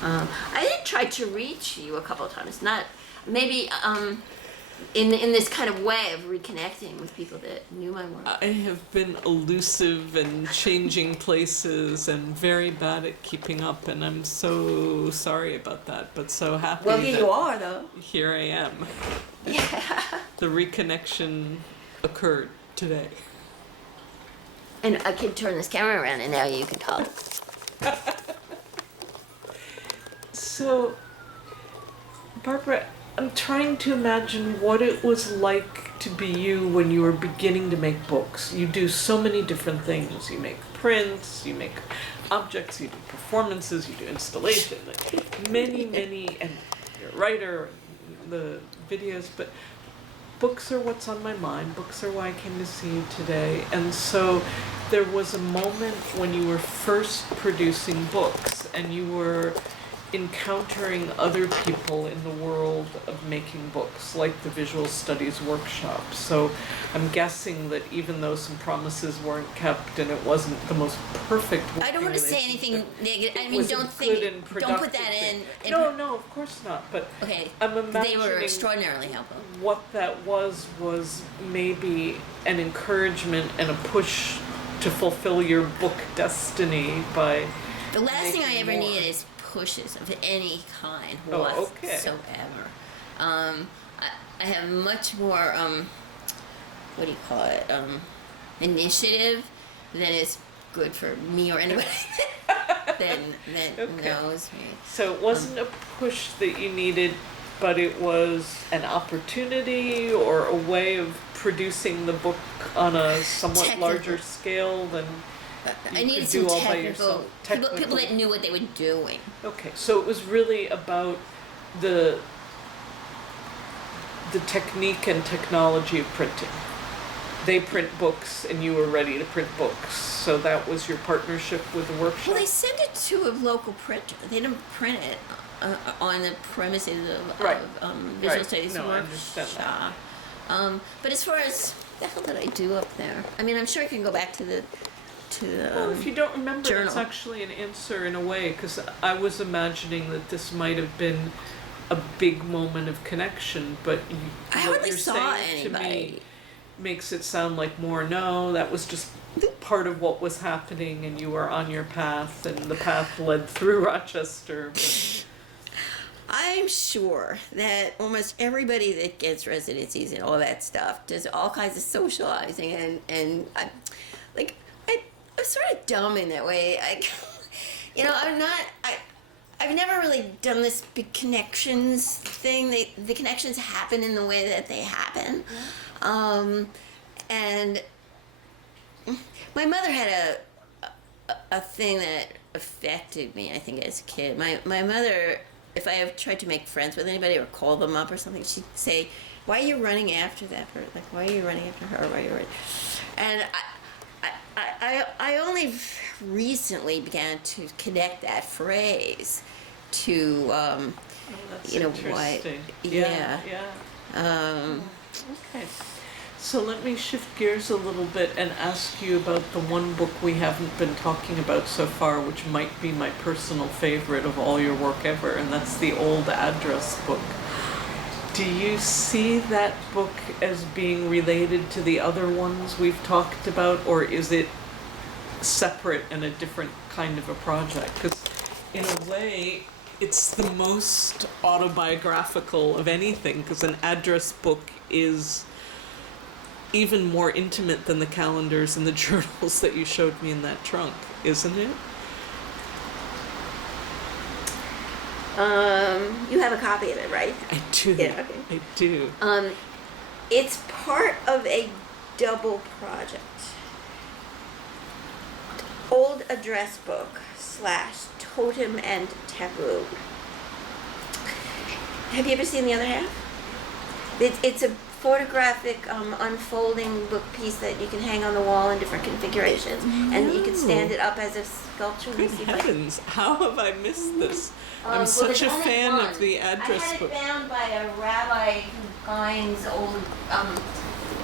I did try to reach you a couple of times, not maybe in this kind of way of reconnecting with people that knew my work. I have been elusive and changing places and very bad at keeping up, and I'm so sorry about that, but so happy Well, here that you are, though. here I am. Yeah. The reconnection occurred today. And I can turn this camera around, and now you can talk. So, Barbara, I'm trying to imagine what it was like to be you when you were beginning to make books. You do so many different things. You make prints, you make objects, you do performances, you do installation, like many, and you're a writer, the videos, but books are what's on my mind. Books are why I came to see you today. And so there was a moment when you were first producing books and you were encountering other people in the world of making books, like the Visual Studies Workshop. So I'm guessing that even though some promises weren't kept and it wasn't the most perfect working I don't want to say relationship, anything negative. I it mean, was a don't good and think. Don't put productive that thing. in. No, of course not. But Okay. I'm They imagining were extraordinarily helpful. what that was maybe an encouragement and a push to fulfill your book destiny by The last thing I making ever more. needed is pushes of any kind Oh, okay. whatsoever. I have much more what do you call it? Initiative than is good for me or anybody that Okay. knows me. So it wasn't a push that you needed, but it was an opportunity or a way of producing the book on a somewhat Technical. larger scale than I you needed could some do all by technical yourself. people that knew what they were doing. Okay, so it was really about the technique and technology of printing. They print books and you were ready to print books. So that was your partnership with the workshop? Well, they sent it to a local printer. They didn't print it on the premises of Right. Visual Right. Studies No, I understand that. Workshop. But as far as the hell did I do up there? I mean, I'm sure I can go back to the Well, if you don't remember, journal. it's actually an answer in a way, because I was imagining that this might have been a big moment of connection, but I what hardly you're saw saying to me anybody. makes it sound like more, no, that was just part of what was happening and you were on your path and the path led through Rochester. But I'm sure that almost everybody that gets residencies and all that stuff does all kinds of socializing, and I'm sort of dumb in that way. I've never really done this big connections thing. The connections happen in the way that they happen. And my mother had a thing that affected me, I think, as a kid. My mother, if I have tried to make friends with anybody or call them up or something, she'd say, "Why are you running after that person? Like, why are you running after her? Why are you running?" And I only recently began to connect that phrase to that's you know why. interesting. Yeah. Okay. So let me shift gears a little bit and ask you about the one book we haven't been talking about so far, which might be my personal favorite of all your work ever, and that's the Old Address book. Do you see that book as being related to the other ones we've talked about, or is it separate and a different kind of a project? Because in a way, it's the most autobiographical of anything, because an address book is even more intimate than the calendars and the journals that you showed me in that trunk, isn't it? You have a copy of it, right? I do. Yeah, okay. I do. It's part of a double project. old address book / totem and taboo. Have you ever seen the other half? It's a photographic unfolding book piece that you can hang on the wall in different configurations, and you can stand it up as a sculpture. Good heavens, how have I missed this? I'm such a fan of the address book. I had it bound by a rabbi who finds old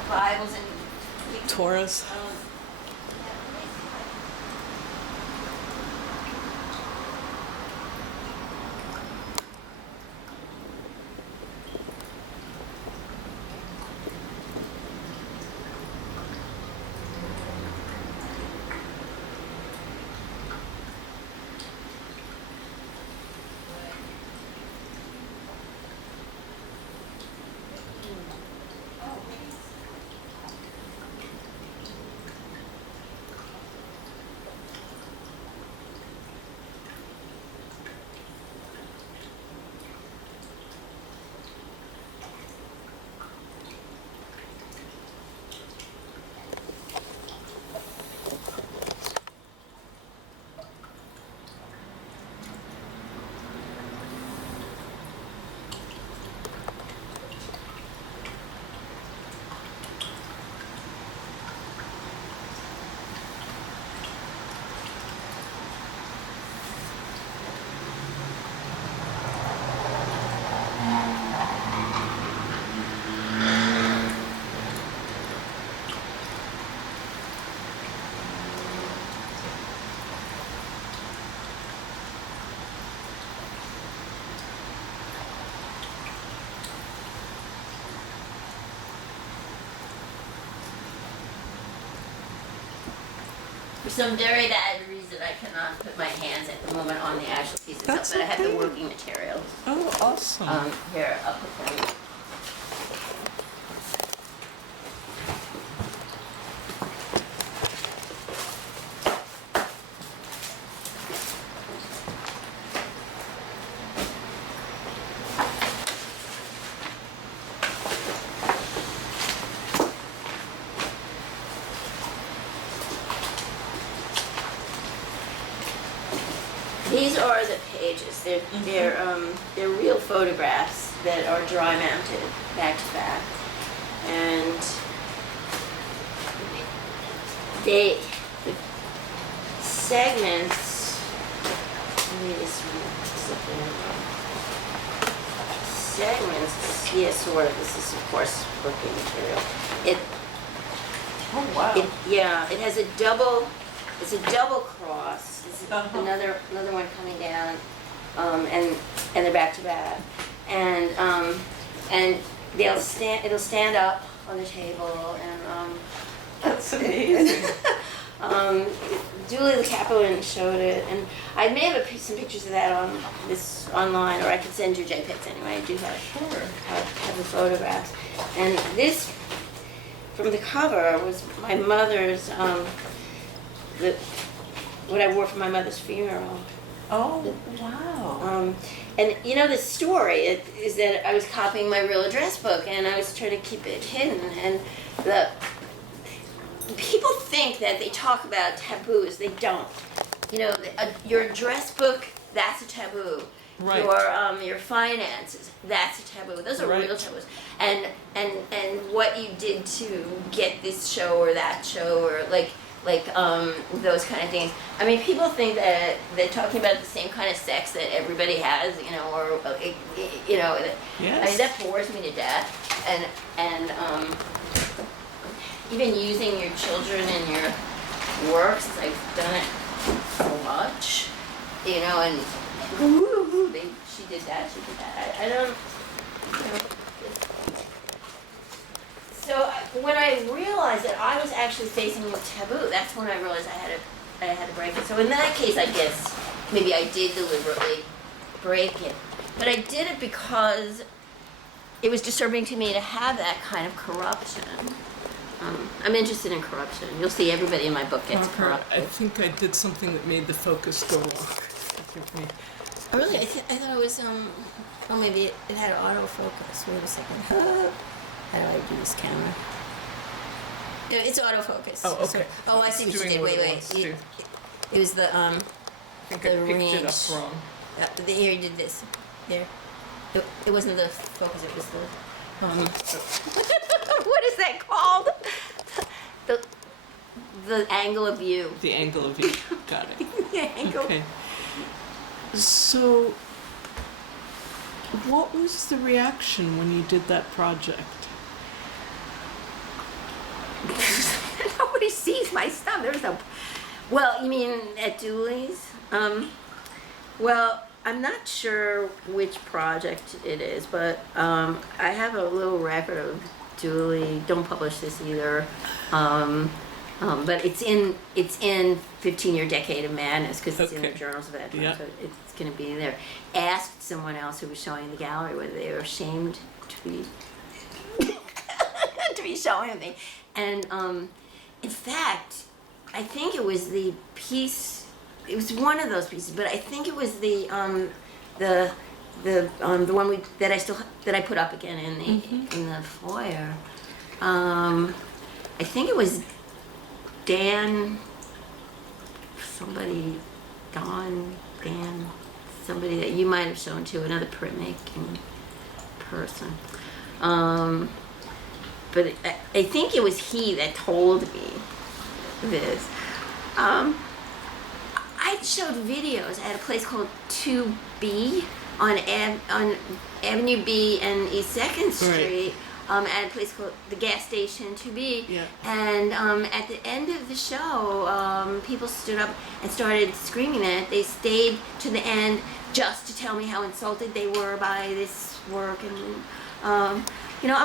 Bibles and Torahs. For some very bad reason, I cannot put my hands at the moment on the actual pieces, That's but I have the okay. working materials. Oh, awesome. Here, I'll put them. These are the pages. They're real photographs that are dry mounted back to back, and the segments. Let me just segments. Yeah, sort of. This is of course working material. Oh, wow. It has a double. It's a double cross. It's another one coming down, and they're back to back, and it'll stand up on the table, and That's amazing. Julie Kaplan showed it, and I may have some pictures of that online, or I could send you JPEGs anyway. I do have the photographs, and this from the cover was my mother's. What I wore for my mother's funeral. Oh, wow. And you know the story is that I was copying my real address book, and I was trying to keep it hidden. And the people think that they talk about taboos. They don't. You know, your address book, that's a taboo. Right. Your finances, that's a taboo. Those are Right. real taboos. And what you did to get this show or that show, or like those kind of things. I mean, people think that they're talking about the same kind of sex that everybody has, you know, or you know. Yes. I mean, that bores me to death. And even using your children in your work, since I've done it so much, you know, and she did that, she did that. I don't. You know, so when I realized that I was actually facing a taboo, that's when I realized I had to break it. So in that case, I guess maybe I did deliberately break it, but I did it because it was disturbing to me to have that kind of corruption. I'm interested in corruption. You'll see everybody in my book gets corrupted. I think I did something that made the focus go off. Forgive me. Oh, really? I thought it was well, maybe it had autofocus. Wait a second. How do I do this camera? Yeah, it's autofocus. Oh, okay. Oh, I see what you did. Wait. It was the I think I the picked it range. up wrong. Here you did this. There. It wasn't the focus. It was the what is that called? The the angle of view. The angle of view. Got it. The angle. Okay. So, what was the reaction when you did that project? Nobody sees my stuff. There's no. Well, you mean at Dooley's? Well, I'm not sure which project it is, but I have a little record of Dooley. Don't publish this either. But it's in 15-year Decade of Madness because it's in the Okay. journals of that time, Yeah. so it's going to be there. Asked someone else who was showing the gallery whether they were ashamed to be to be showing me, and in fact, I think it was the piece. It was one of those pieces, but I think it was the one that I put up again in the foyer. I think it was Dan, somebody that you might have shown to, another printmaking person. But I think it was he that told me this. I showed videos at a place called 2B on Avenue B and East 2nd Street. At a place called the gas station 2B. Yeah. And at the end of the show, people stood up and started screaming that they stayed to the end just to tell me how insulted they were by this work. And, I'm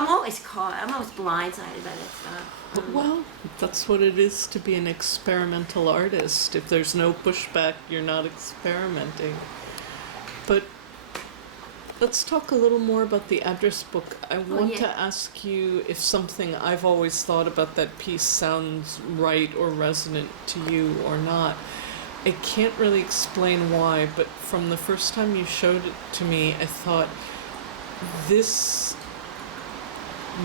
always blindsided by that stuff. Well, that's what it is to be an experimental artist. If there's no pushback, you're not experimenting. But let's talk a little more about the address book. I want to ask you if something I've always thought about that piece sounds right or resonant to you or not. I can't really explain why, but from the first time you showed it to me, I thought, this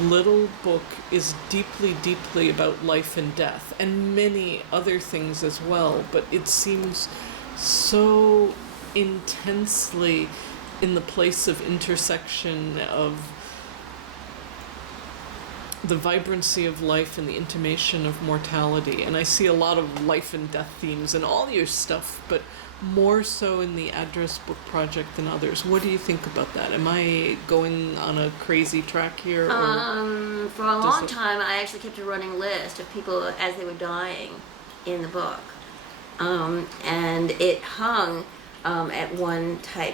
little book is deeply, deeply about life and death, and many other things as well, but it seems so intensely in the place of intersection of the vibrancy of life and the intimation of mortality. And I see a lot of life and death themes in all your stuff, but more so in the address book project than others. What do you think about that? Am I going on a crazy track here? For a long time, I actually kept a running list of people as they were dying in the book. And it hung at one time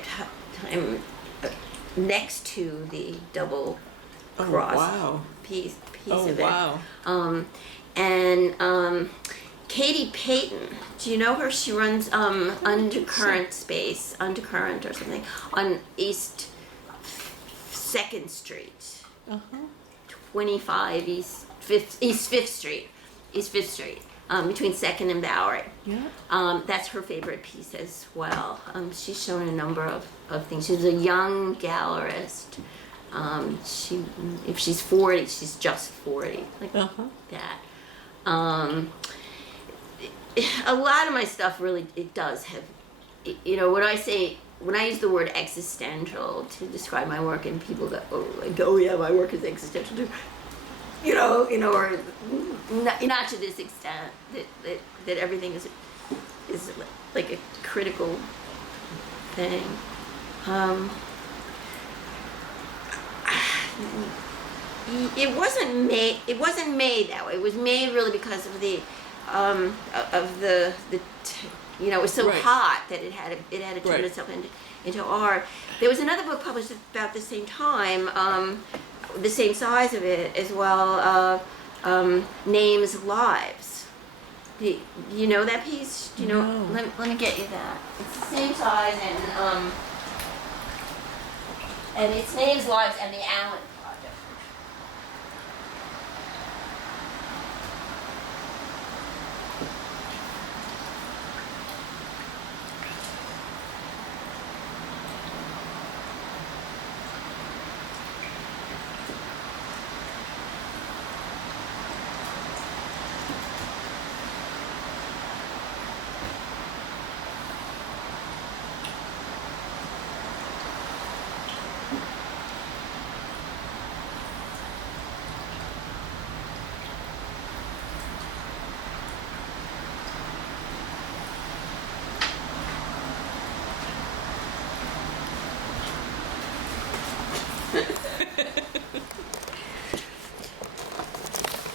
next to the double cross piece of it. Wow. Katie Payton, do you know her? She runs Undercurrent or something, on East 2nd Street, 25 East 5th Street, between 2nd and Bowery. Yeah. That's her favorite piece as well. She's shown a number of things. She's a young gallerist. If she's 40, she's just 40, like that. A lot of my stuff really, it does have, when I use the word existential to describe my work, and people go, oh yeah, my work is existential too, or not to this extent that everything is like a critical thing. It wasn't made that way. It was made really because of the it was so hot that it had to turn itself into art. There was another book published about the same time, the same size of it as well, Names Lives. Do you know that piece? Do you know? No. Let me get you that. It's the same size, and it's Names Lives and the Allen Project.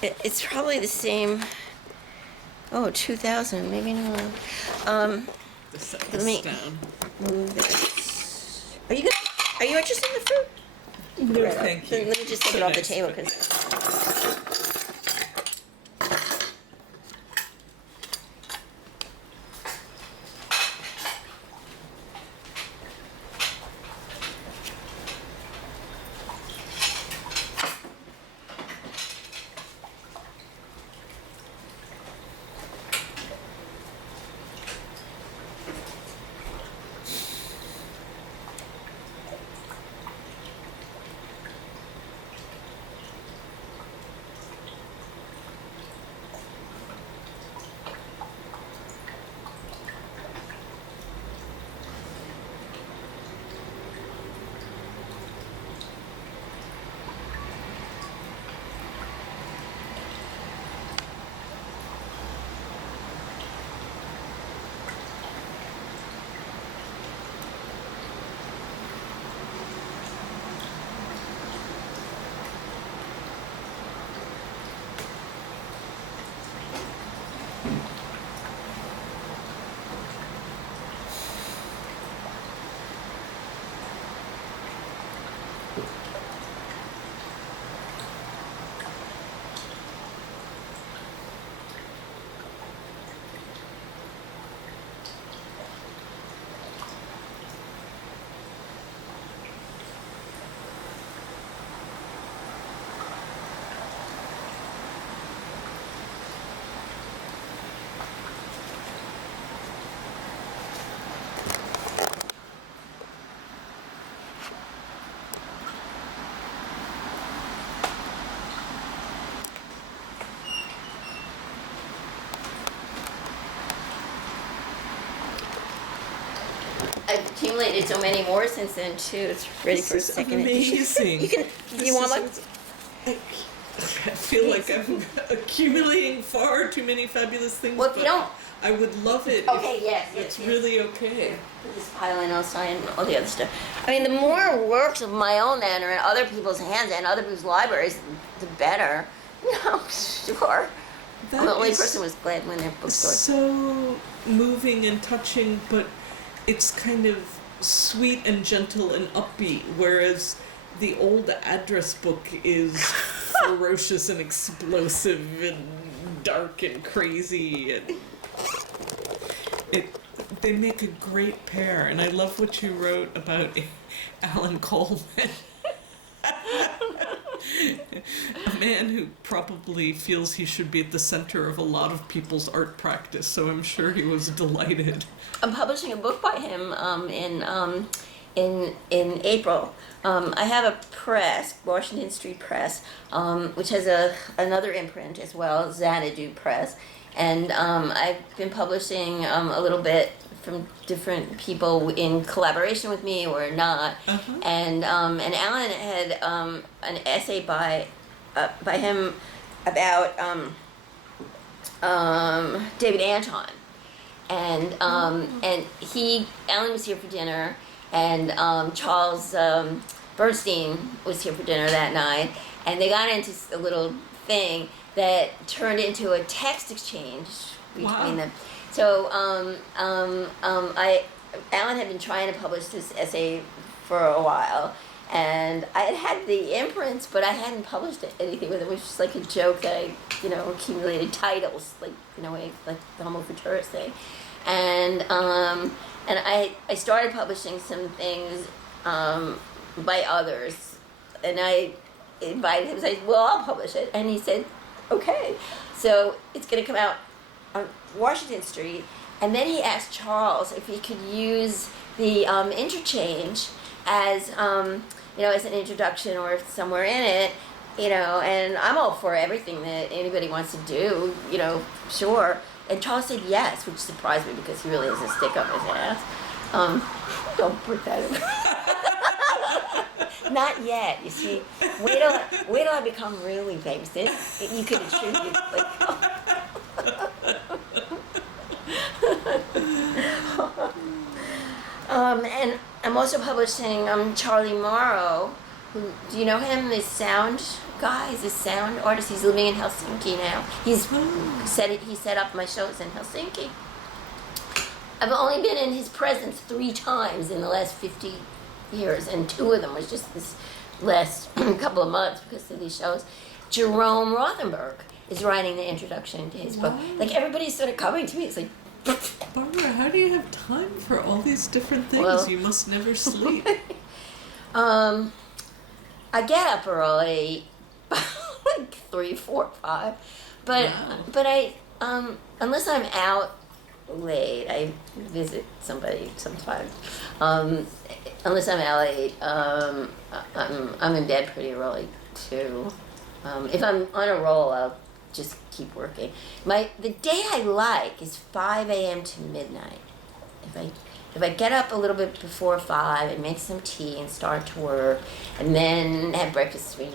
It's probably the same. Oh, 2000, maybe not. Just set Let this me down. move this. Are you interested in the fruit? No, Right, thank then you. let me just take So it off the nice, table but- because. I've accumulated so many more since then too. It's ready for a This is second amazing. edition. Do you want one? I feel like I'm accumulating far too many fabulous things. Well, if you but don't. I would love it. Okay, if yes, it's yes. really okay. Put this pile in, I'll sign all the other stuff. I mean, the more works of my own that are in other people's hands and other people's libraries, the better. No, sure. I'm the only is person who was glad when their bookstore. so moving and touching, but it's kind of sweet and gentle and upbeat, whereas the old address book is ferocious and explosive and dark and crazy, and they make a great pair. And I love what you wrote about Alan Coleman. A man who probably feels he should be at the center of a lot of people's art practice, so I'm sure he was delighted. I'm publishing a book by him in April. I have a press, Washington Street Press, which has another imprint as well, Xanadu Press, and I've been publishing a little bit from different people in collaboration with me or not. Uh-huh. And Alan had an essay by him about David Anton, and Alan was here for dinner, and Charles Bernstein was here for dinner that night, and they got into a little thing that turned into a text exchange between them. So Alan had been trying to publish this essay for a while, and I had the imprints, but I hadn't published anything with it. It was just like a joke that I, accumulated titles, like the Homo Futurus thing, and I started publishing some things by others, and I invited him. I said, "Well, I'll publish it," and he said, "Okay." So it's going to come out on Washington Street, and then he asked Charles if he could use the interchange as as an introduction or somewhere in it, and I'm all for everything that anybody wants to do, sure. And Charles said yes, which surprised me because he really has a stick up his ass. Don't put that in. Not yet, you see. Wait till I become really famous. Then you can attribute and I'm also publishing Charlie Morrow, who, do you know him? The sound guy is a sound artist. He's living in Helsinki now. He set up my shows in Helsinki. I've only been in his presence 3 times in the last 50 years, and 2 of them was just this last couple of months because of these shows. Jerome Rothenberg is writing the introduction to his book. Like, everybody's sort of coming to me. It's like, Barbara, how do you have time for all these different things? Well- You must never sleep. I get up early, like 3, 4, 5, but Wow. but I unless I'm out late, I visit somebody sometimes. Unless I'm out late, I'm in bed pretty early too. If I'm on a roll, I'll just keep working. The day I like is 5 a.m. to midnight. If I get up a little bit before 5 and make some tea and start to work, and then have breakfast maybe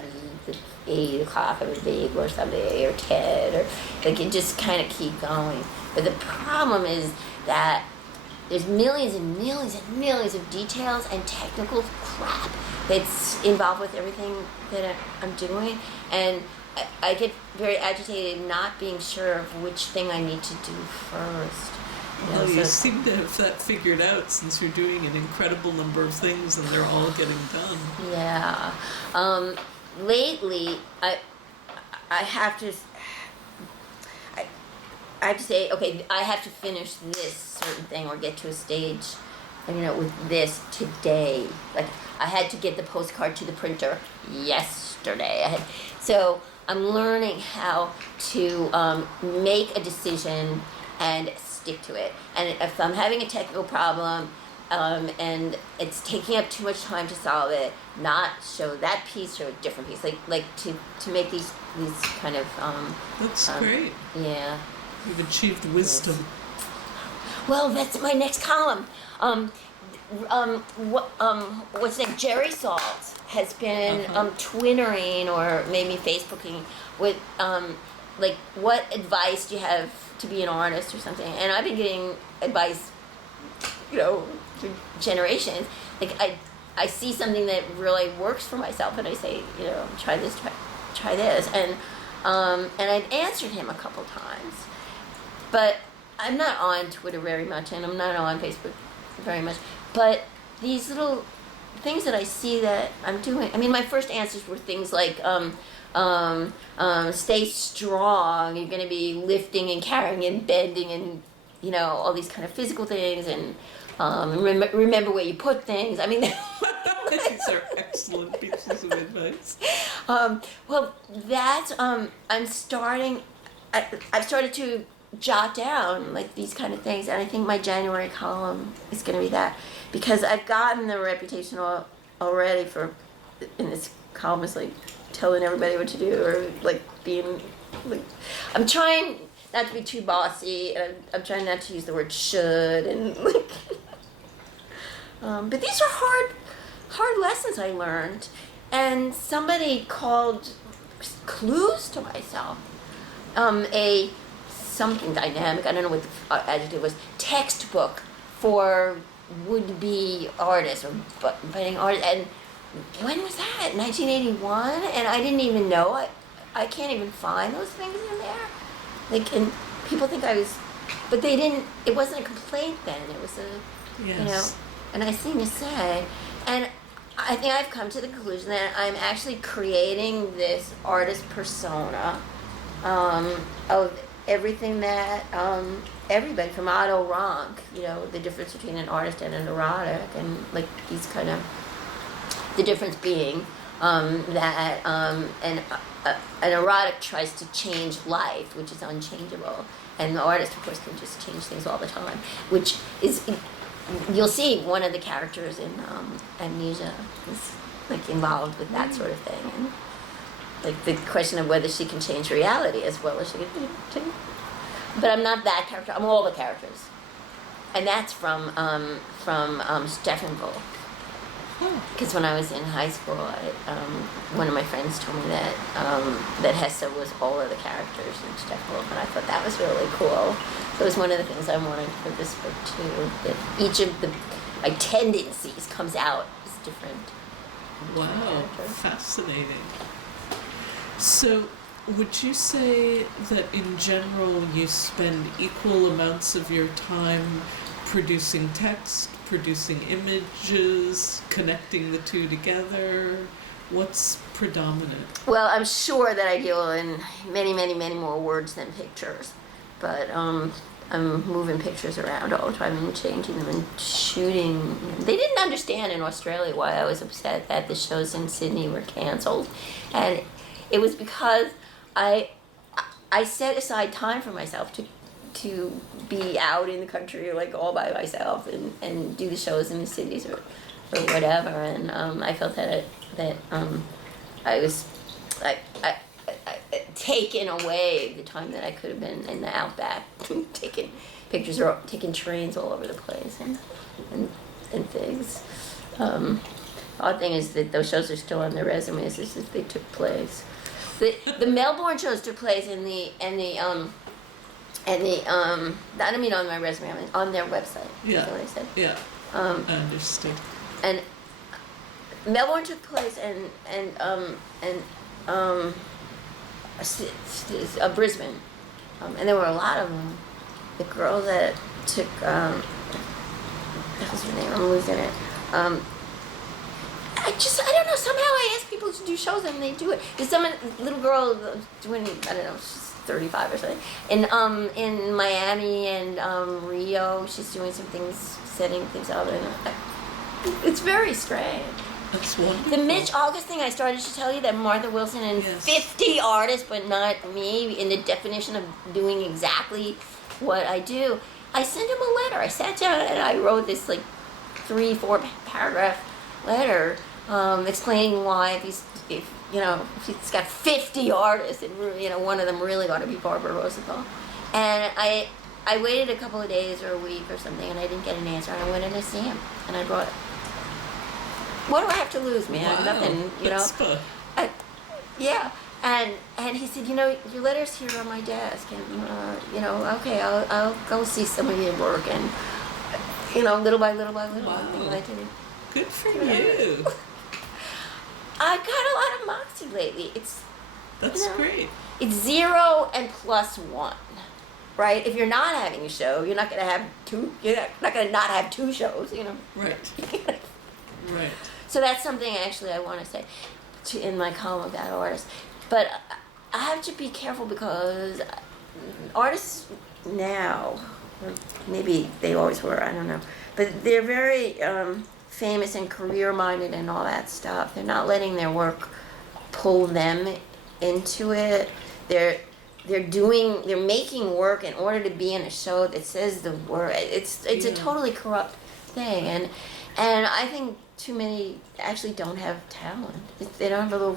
at 8 o'clock, I would bagel or something, or 10, or like, it just kind of keep going. But the problem is that there's millions and millions and millions of details and technical crap that's involved with everything that I'm doing, and I get very agitated not being sure of which thing I need to do first. Well, you so- seem to have that figured out since you're doing an incredible number of things and they're all getting done. Yeah. Lately, I have to. I have to say, okay, I have to finish this certain thing or get to a stage, with this today. Like, I had to get the postcard to the printer yesterday. So I'm learning how to make a decision and stick to it. And if I'm having a technical problem, and it's taking up too much time to solve it, not show that piece, show a different piece. Like to make these kind of That's great. yeah. You've achieved wisdom. Well, that's my next column. What's his name? Jerry Salt has been twittering or maybe Facebooking with like, what advice do you have to be an artist or something? And I've been getting advice, for generations. Like, I see something that really works for myself, and I say, try this, try this, and I'd answered him a couple times, but I'm not on Twitter very much, and I'm not on Facebook very much. But these little things that I see that I'm doing, I mean, my first answers were things like, stay strong, you're going to be lifting and carrying and bending and, all these kind of physical things, and remember where you put things. I mean, These are excellent pieces of advice. well, that's, I've started to jot down, like, these kind of things, and I think my January column is going to be that, because I've gotten the reputation already in this column, is like telling everybody what to do, or like being, like, I'm trying not to be too bossy, and I'm trying not to use the word should, and like, but these are hard lessons I learned, and somebody called clues to myself, a something dynamic, I don't know what the adjective was, textbook for would-be artists or budding artists. And when was that? 1981? And I didn't even know. I can't even find those things in there. Like, and people think I was, but they didn't, it wasn't a complaint then. It was a, Yes. a nice thing to say. And I think I've come to the conclusion that I'm actually creating this artist persona of everything that everybody, from Otto Rank, the difference between an artist and an erotic, and like these kind of, the difference being that an erotic tries to change life, which is unchangeable, and the artist, of course, can just change things all the time, which is, you'll see one of the characters in Amnesia is like involved with that sort of thing, and like the question of whether she can change reality as well as she can change. But I'm not that character. I'm all the characters, and that's from Steffenville. Because when I was in high school, one of my friends told me that that Hesse was all of the characters in Steffenville, and I thought that was really cool. So it was one of the things I wanted for this book too. That each of my tendencies comes out as different. Wow, characters. fascinating. So, would you say that in general you spend equal amounts of your time producing text, producing images, connecting the two together? What's predominant? Well, I'm sure that I deal in many, many, many more words than pictures, but I'm moving pictures around all the time and changing them and shooting. They didn't understand in Australia why I was upset that the shows in Sydney were canceled, and it was because I set aside time for myself to be out in the country like all by myself and do the shows in the cities or whatever, and I felt that I was taking away the time that I could have been in the outback taking pictures or taking trains all over the place and things. Odd thing is that those shows are still on their resumes as if they took place. The Melbourne shows took place in the I don't mean on my resume, I mean on their website. Yeah. That's what I said. Yeah. I understood. And Melbourne took place Brisbane, and there were a lot of them. The girl that took what was her name? I'm losing it. I don't know. Somehow I ask people to do shows and they do it. There's some little girl doing, I don't know, she's 35 or something. In Miami and Rio, she's doing some things, setting things up, and it's very strange. That's wonderful. The Mitch August thing I started to tell you, that Martha Wilson and Yes. 50 artists, but not me, in the definition of doing exactly what I do. I sent him a letter. I sat down and I wrote this like 3-4 paragraph letter explaining why if he's got 50 artists and one of them really ought to be Barbara Rosenthal. And I waited a couple of days or a week or something and I didn't get an answer, and I went in to see him and I brought it. What do I have to lose, man? Wow. Nothing, Chutzpah. Yeah, and he said, your letter's here on my desk, and okay, I'll go see some of your work, and little by little by little, Wow. I did it. Good for you. I got a lot of moxie lately. That's great. It's 0 and +1, right? If you're not having a show, you're not gonna have two. You're not gonna not have two shows, Right. Right. So that's something actually I want to say in my column about artists. But I have to be careful because artists now, or maybe they always were, I don't know, but they're very famous and career-minded and all that stuff. They're not letting their work pull them into it. They're making work in order to be in a show that says the word. It's a totally corrupt thing, and I think too many actually don't have talent. They don't have the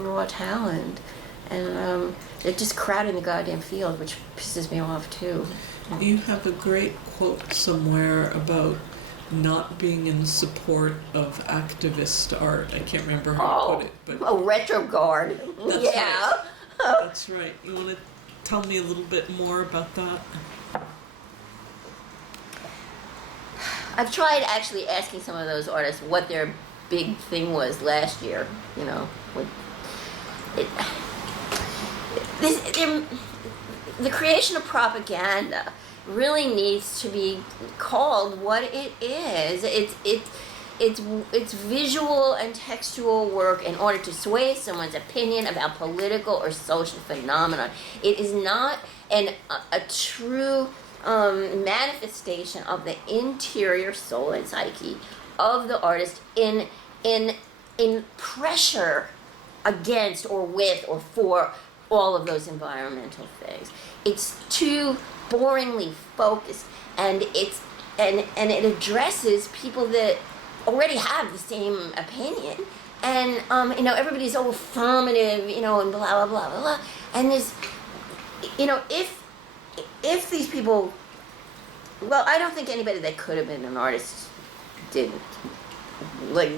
raw talent, and they're just crowding the goddamn field, which pisses me off too. You have a great quote somewhere about not being in support of activist art. I can't remember how you put it, but retrograde. That's Yeah. that's right. You want to tell me a little bit more about that? I've tried actually asking some of those artists what their big thing was last year. The creation of propaganda really needs to be called what it is. It's visual and textual work in order to sway someone's opinion about political or social phenomenon. It is not a true manifestation of the interior soul and psyche of the artist in pressure against or with or for all of those environmental things. It's too boringly focused, and it addresses people that already have the same opinion, and everybody's so affirmative, and blah blah blah blah blah, and there's if these people, well, I don't think anybody that could have been an artist didn't. Like,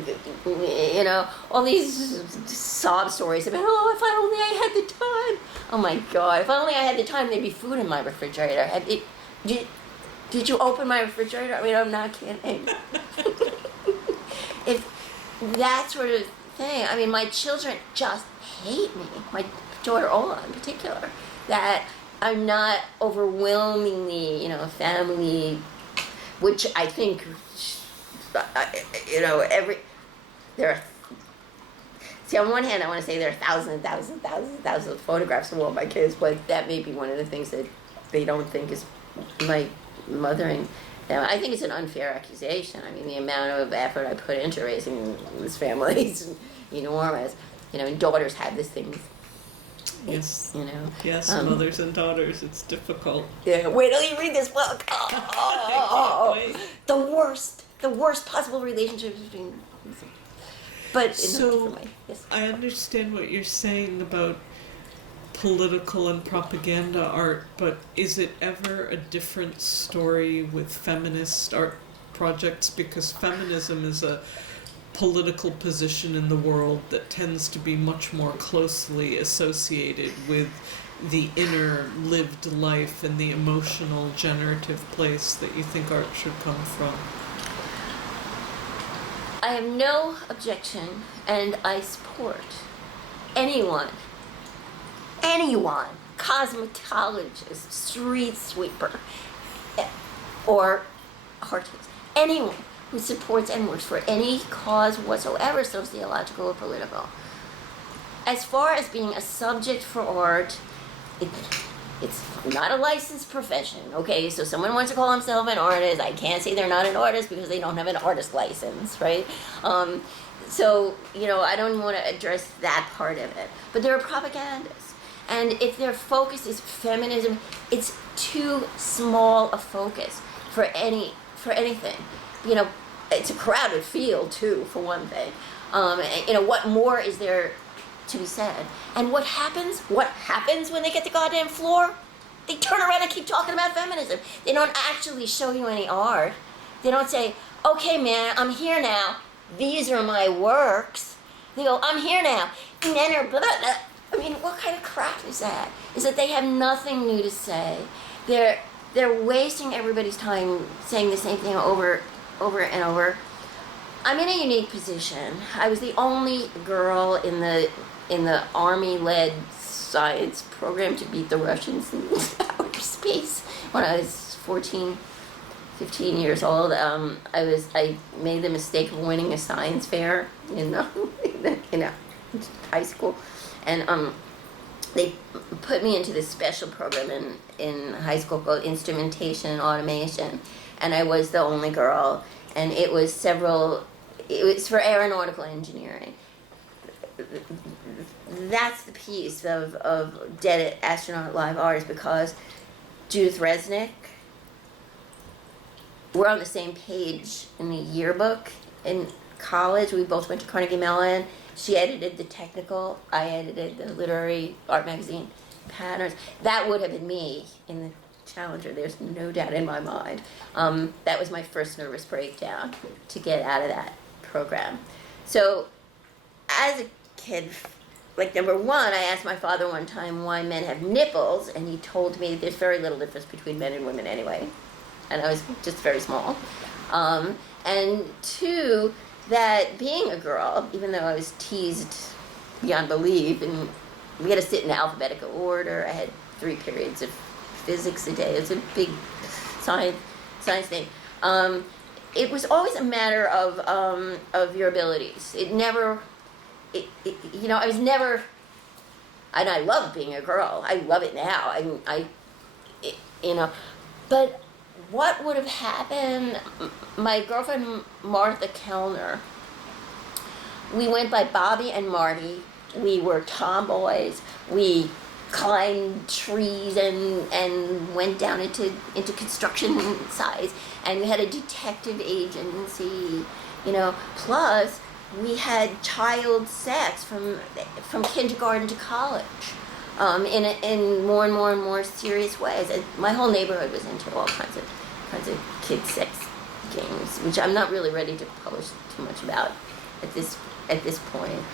all these sob stories about, oh, if only I had the time. Oh my God, if only I had the time, there'd be food in my refrigerator. Did you open my refrigerator? I mean, I'm not kidding. If that sort of thing. I mean, my children just hate me. My daughter Ola in particular, that I'm not overwhelmingly, family, which I think, there are. See, on one hand, I want to say there are thousands of photographs of all my kids, but that may be one of the things that they don't think is my mothering. I think it's an unfair accusation. I mean, the amount of effort I put into raising this family is enormous. And daughters have this thing. Yes. Yes, mothers and daughters, it's difficult. Yeah, wait till you read this book. Wait. The worst possible relationships between. But yes. I understand what you're saying about political and propaganda art, but is it ever a different story with feminist art projects? Because feminism is a political position in the world that tends to be much more closely associated with the inner lived life and the emotional generative place that you think art should come from. I have no objection, and I support anyone, cosmetologist, street sweeper, or artist, anyone who supports and works for any cause whatsoever, sociological or political. As far as being a subject for art, it's not a licensed profession, okay? So someone wants to call himself an artist, I can't say they're not an artist because they don't have an artist license, right? So, I don't want to address that part of it. But there are propagandists. And if their focus is feminism, it's too small a focus for anything. It's a crowded field too, for one thing. What more is there to be said? And what happens when they get the goddamn floor? They turn around and keep talking about feminism. They don't actually show you any art. They don't say, okay man, I'm here now. These are my works. They go, I'm here now. Men are blah, blah. I mean, what kind of crap is that? Is that they have nothing new to say. They're wasting everybody's time saying the same thing over and over. I'm in a unique position. I was the only girl in the Army-led science program to beat the Russians in outer space when I was 15 years old. I made the mistake of winning a science fair in high school, and they put me into this special program in high school called instrumentation and automation, and I was the only girl, and it was for aeronautical engineering. That's the piece of Dead Astronaut Live Art, is because Judith Resnick, we're on the same page in the yearbook in college. We both went to Carnegie Mellon. She edited the technical, I edited the literary art magazine patterns. That would have been me in the Challenger, there's no doubt in my mind. That was my first nervous breakdown to get out of that program. So as a kid, number one, I asked my father one time why men have nipples, and he told me there's very little difference between men and women anyway. And I was just very small. And two, that being a girl, even though I was teased beyond belief, and we had to sit in alphabetical order, I had 3 periods of physics a day. It was a big science thing. It was always a matter of your abilities. I was never, and I love being a girl. I love it now. But what would have happened? My girlfriend Martha Kellner, we went by Bobby and Marty. We were tomboys. We climbed trees and went down into construction sites, and we had a detective agency, plus we had child sex from kindergarten to college, in more and more serious ways. And my whole neighborhood was into all kinds of kid sex games, which I'm not really ready to publish too much about at this point.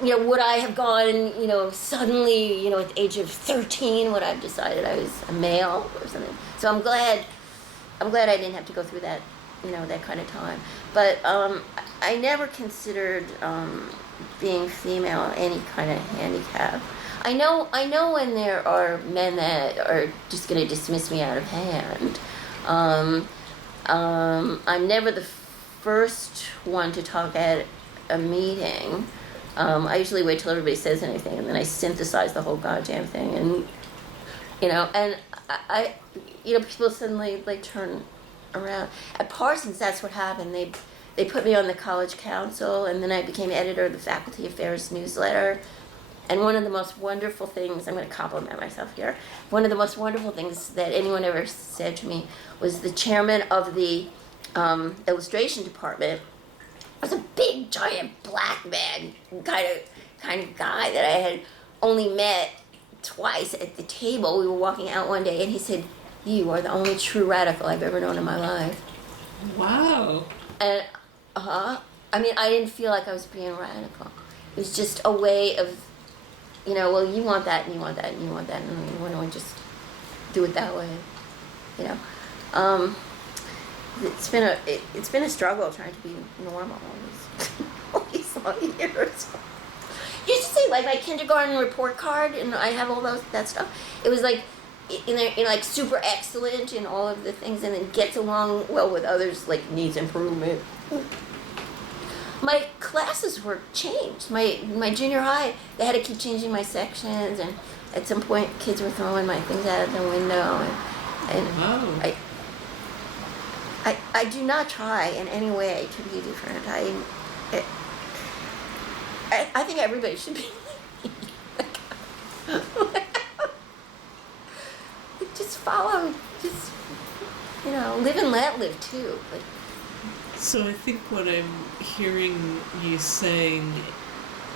Would I have gone, suddenly, at the age of 13, would I have decided I was a male or something? So I'm glad I didn't have to go through that that kind of time. But I never considered being female any kind of handicap. I know when there are men that are just going to dismiss me out of hand. I'm never the first one to talk at a meeting. I usually wait till everybody says anything, and then I synthesize the whole goddamn thing. And and I people suddenly like turn around. At Parsons, that's what happened. They put me on the college council, and then I became editor of the Faculty Affairs newsletter. And one of the most wonderful things, I'm going to compliment myself here, one of the most wonderful things that anyone ever said to me was the chairman of the illustration department was a big, giant, black man kind of guy that I had only met twice at the table. We were walking out one day, and he said, "You are the only true radical I've ever known in my life." Wow. And, I mean, I didn't feel like I was being radical. It was just a way of, well, you want that, and you want that, and you want that, and why don't we just do it that way, It's been a struggle trying to be normal all these long years. You used to say, like, my kindergarten report card, and I have all that stuff. It was like, like super excellent in all of the things, and then gets along well with others, like needs improvement. My classes were changed. My junior high, they had to keep changing my sections, and at some point, kids were throwing my things out of the window, and Wow. I do not try in any way to be different. I think everybody should be just follow, live and let live too. So I think what I'm hearing you saying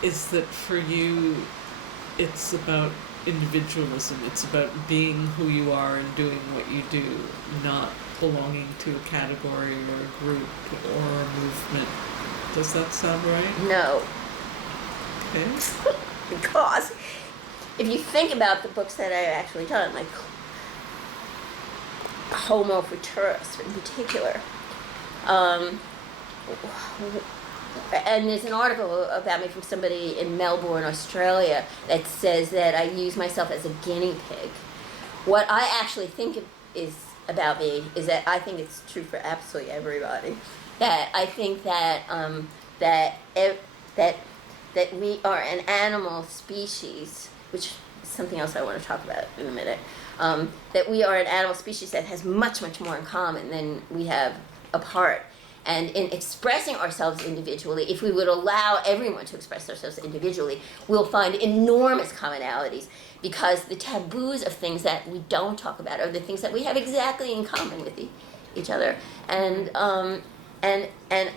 is that for you, it's about individualism. It's about being who you are and doing what you do, not belonging to a category or a group or a movement. Does that sound right? No. Okay. Because if you think about the books that I've actually done, like Homo Futurus in particular, and there's an article about me from somebody in Melbourne, Australia, that says that I use myself as a guinea pig. What I actually think is about me is that I think it's true for absolutely everybody. That I think that that we are an animal species, which is something else I want to talk about in a minute. That we are an animal species that has much, much more in common than we have apart. And in expressing ourselves individually, if we would allow everyone to express themselves individually, we'll find enormous commonalities, because the taboos of things that we don't talk about are the things that we have exactly in common with each other. And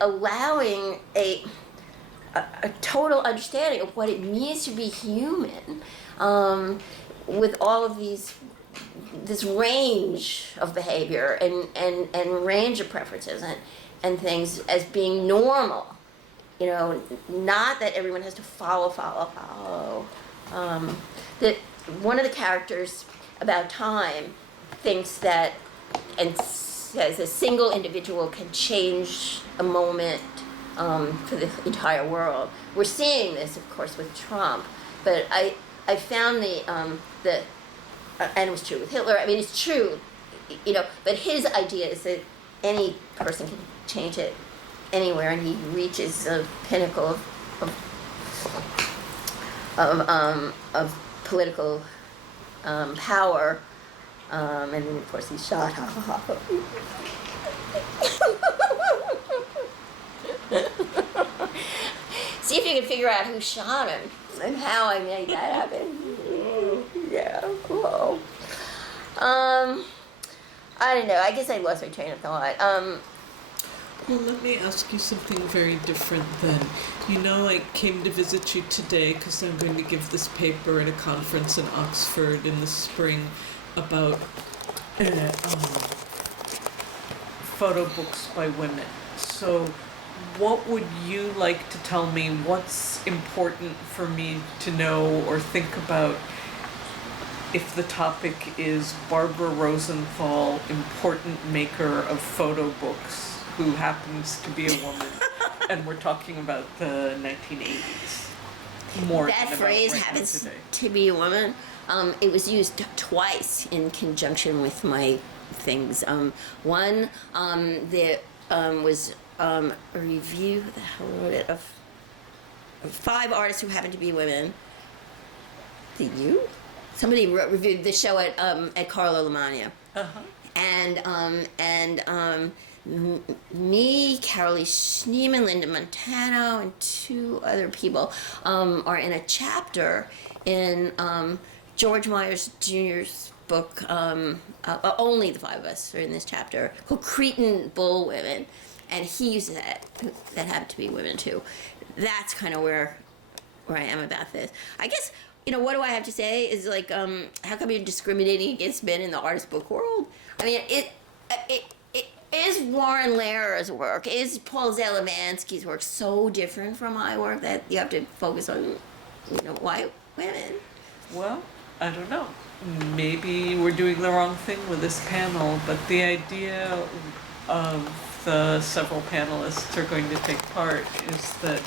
allowing a total understanding of what it means to be human, with all of this range of behavior and range of preferences and things as being normal, not that everyone has to follow. That one of the characters about time thinks that, and says a single individual can change a moment for the entire world. We're seeing this, of course, with Trump, but I found and it was true with Hitler. I mean, it's true, but his idea is that any person can change it anywhere, and he reaches a pinnacle of political power, and then of course he's shot. See if you can figure out who shot him and how I made that happen. Yeah, cool. I don't know. I guess I lost my train of thought. Well, let me ask you something very different then. I came to visit you today because I'm going to give this paper at a conference in Oxford in the spring about photo books by women. So what would you like to tell me? What's important for me to know or think about if the topic is Barbara Rosenthal, important maker of photo books? who happens to be a woman, and we're talking about the 1980s more That than about phrase right now happens today. to be a woman. It was used twice in conjunction with my things. One, there was a review. Who the hell wrote it? Of 5 artists who happened to be women. Did you? Somebody reviewed the show at Carlo Lamagna. Uh-huh. And me, Carolee Schneeman, Linda Montano, and 2 other people are in a chapter in George Myers Jr.'s book. Only the 5 of us are in this chapter called Cretan Bull Women, and he uses that happen to be women too. That's kind of where I am about this. I guess. What do I have to say? Is like, how come you're discriminating against men in the artist book world? I mean, it is Warren Lehrer's work, is Paul Zelemansky's work so different from my work that you have to focus on, white women? Well, I don't know. Maybe we're doing the wrong thing with this panel, but the idea of the several panelists are going to take part is that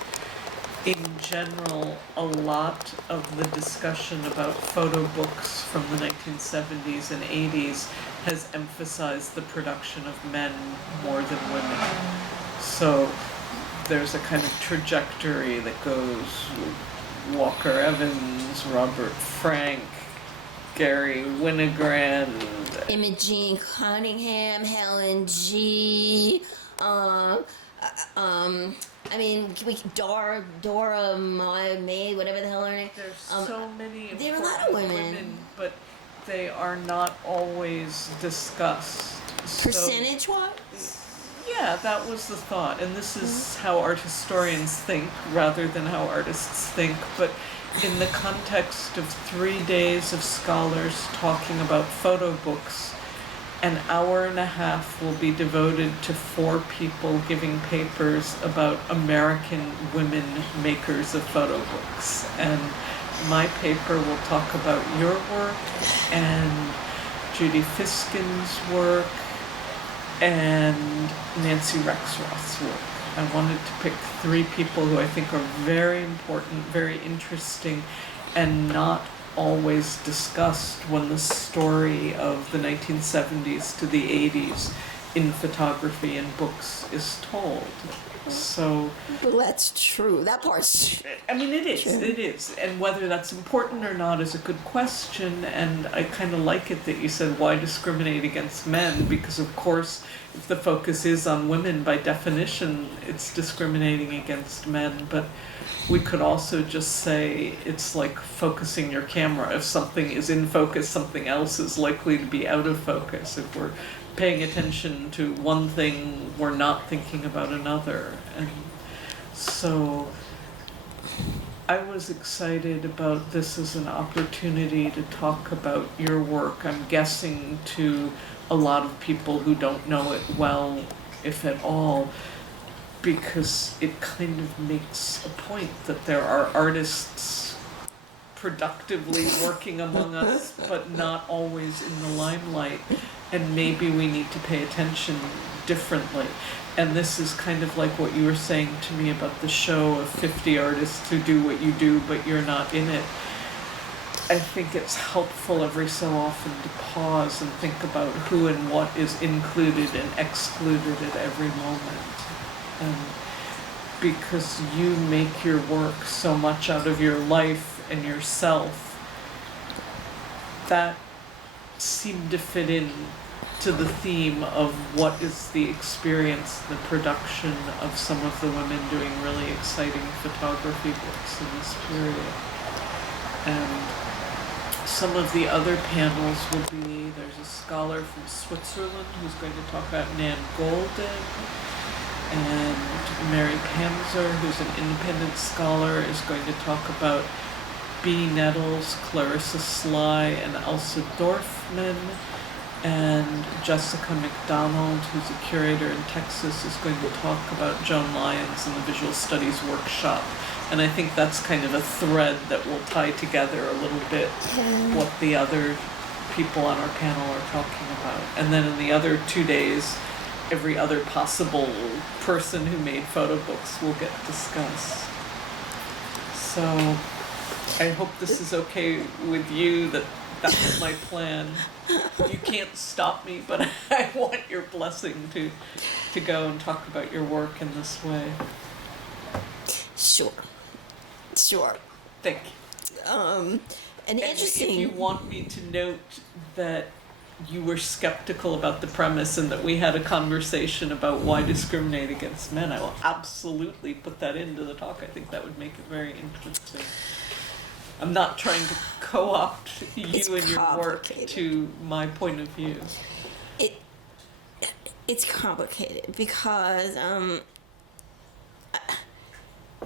in general, a lot of the discussion about photo books from the 1970s and 80s has emphasized the production of men more than women. So there's a kind of trajectory that goes Walker Evans, Robert Frank, Gary Winogrand, Imogene Cunningham, Helen G. Dora May, whatever the hell her name. There's so many there are a lot of women. but they are not always discussed. Percentage-wise? Yeah, that was the thought, and this is how art historians think rather than how artists think, but in the context of 3 days of scholars talking about photo books, an hour and a half will be devoted to 4 people giving papers about American women makers of photo books. And my paper will talk about your work and Judy Fiskin's work and Nancy Rexroth's work. I wanted to pick 3 people who I think are very important, very interesting, and not always discussed when the story of the 1970s to the 80s in photography and books is told. So, Well, that's true. That part's I mean, it is, true. it is. And whether that's important or not is a good question, and I kind of like it that you said, why discriminate against men? Because of course, if the focus is on women, by definition, it's discriminating against men, but we could also just say it's like focusing your camera. If something is in focus, something else is likely to be out of focus. If we're paying attention to one thing, we're not thinking about another. And so I was excited about this as an opportunity to talk about your work. I'm guessing to a lot of people who don't know it well, if at all, because it kind of makes a point that there are artists productively working among us, but not always in the limelight, and maybe we need to pay attention differently. And this is kind of like what you were saying to me about the show of 50 artists who do what you do, but you're not in it. I think it's helpful every so often to pause and think about who and what is included and excluded at every moment. And because you make your work so much out of your life and yourself, that seemed to fit in to the theme of what is the experience, the production of some of the women doing really exciting photography books in this period. And some of the other panels will be, there's a scholar from Switzerland who's going to talk about Nan Golden, and Mary Pamzer, who's an independent scholar, is going to talk about B. Nettles, Clarissa Sly, and Elsa Dorfman. And Jessica McDonald, who's a curator in Texas, is going to talk about Joan Lyons and the Visual Studies Workshop. And I think that's kind of a thread that will tie together a little bit what the other people on our panel are talking about. And then in the other 2 days, every other possible person who made photo books will get discussed. So I hope this is okay with you, that that's my plan. You can't stop me, but I want your blessing to go and talk about your work in this way. Sure. Thank you. And interesting. If you want me to note that you were skeptical about the premise and that we had a conversation about why discriminate against men, I will absolutely put that into the talk. I think that would make it very interesting. I'm not trying to co-opt you and your work to my point of view. It's complicated because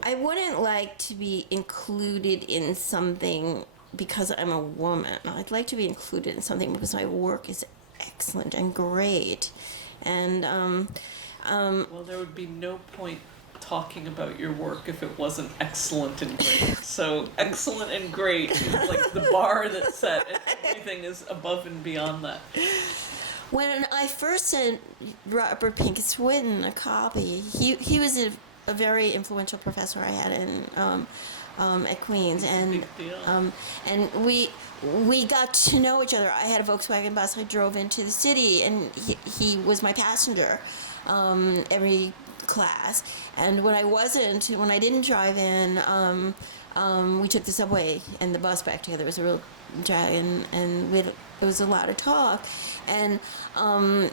I wouldn't like to be included in something because I'm a woman. I'd like to be included in something because my work is excellent and great. And well, there would be no point talking about your work if it wasn't excellent and great. So excellent and great is like the bar that's set, and everything is above and beyond that. When I first sent Robert Pincus Swinton a copy, he was a very influential professor I had in at Queens, and we got to know each other. I had a Volkswagen bus. I drove into the city, and he was my passenger every class. And when I didn't drive in, we took the subway and the bus back together. It was a real drag, and it was a lot of talk. And I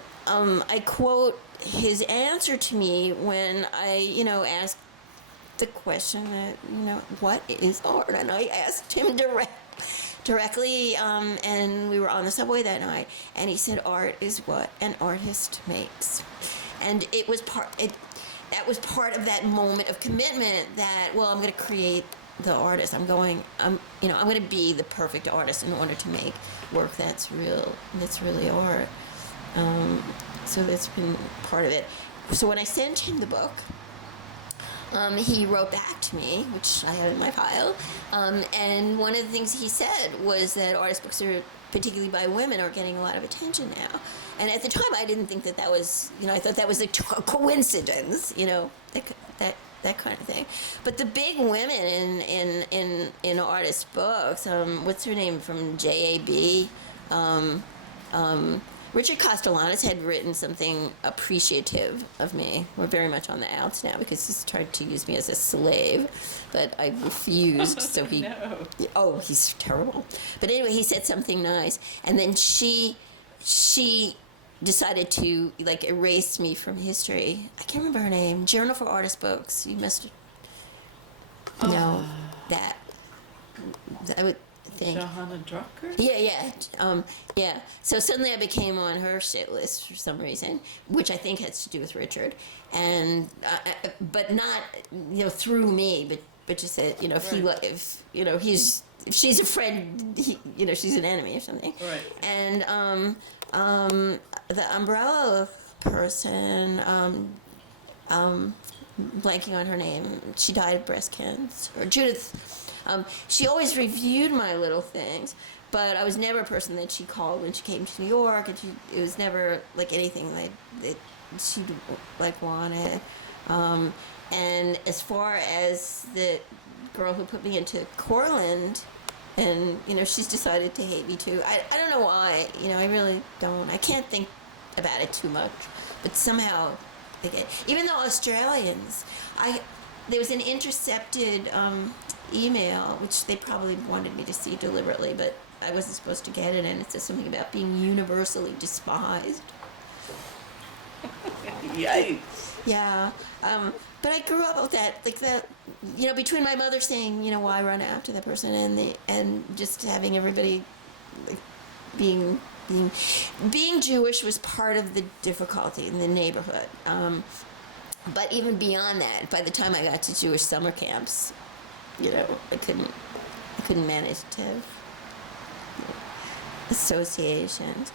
quote his answer to me when I, asked the question that, what is art? And I asked him directly, and we were on the subway that night, and he said, art is what an artist makes. And it was that was part of that moment of commitment that, well, I'm going to create the artist. I'm going to be the perfect artist in order to make work that's really art. So that's been part of it. So when I sent him the book, he wrote back to me, which I have in my file, and one of the things he said was that artist books, particularly by women, are getting a lot of attention now. And at the time, I didn't think that was, I thought that was a coincidence, that kind of thing. But the big women in artist books, what's her name from JAB? Richard Castellanos had written something appreciative of me. We're very much on the outs now because he's tried to use me as a slave, but I refused. So he, no. Oh, he's terrible. But anyway, he said something nice, and then she decided to erase me from history. I can't remember her name. Journal for Artist Books. You must know that. I would think. Johanna Drucker? Yeah. So suddenly I became on her shit list for some reason, which I think has to do with Richard, and but not through me, but just that if she's a friend, she's an enemy or something. Right. And the umbrella person, blanking on her name, she died of breast cancer. Or Judith. She always reviewed my little things, but I was never a person that she called when she came to New York, and it was never anything that she wanted. And as far as the girl who put me into Cortland, and she's decided to hate me too. I don't know why. I really don't. I can't think about it too much, but somehow even though Australians, there was an intercepted email, which they probably wanted me to see deliberately, but I wasn't supposed to get it, and it says something about being universally despised. Yikes. Yeah. But I grew up with that, between my mother saying, why run after that person, and just having everybody being Jewish was part of the difficulty in the neighborhood. But even beyond that, by the time I got to Jewish summer camps, I couldn't manage to have associations.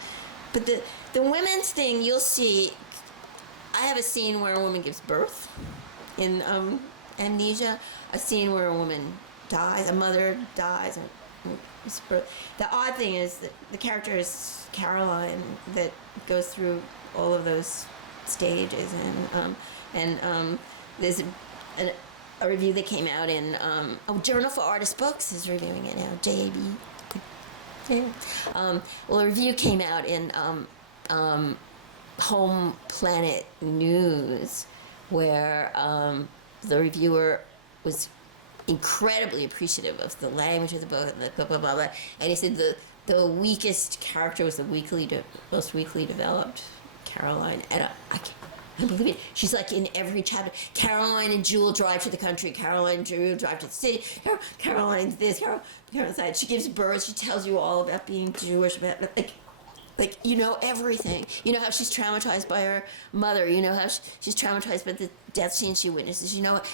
But the women's thing, you'll see, I have a scene where a woman gives birth in Amnesia, a scene where a woman dies, a mother dies. The odd thing is that the character is Caroline, that goes through all of those stages, and there's a review that came out in Journal for Artist Books is reviewing it now. JAB. Yeah. Well, a review came out in Home Planet News, where the reviewer was incredibly appreciative of the language of the book, and the blah blah blah blah. And he said the weakest character was the most weakly developed Caroline, and I can't believe it. She's like in every chapter. Caroline and Jewel drive to the country. Caroline and Jewel drive to the city. Caroline's this. Caroline's that. She gives birth. She tells you all about being Jewish. About like you know everything. You know how she's traumatized by her mother. You know how she's traumatized by the death scene she witnesses. You know what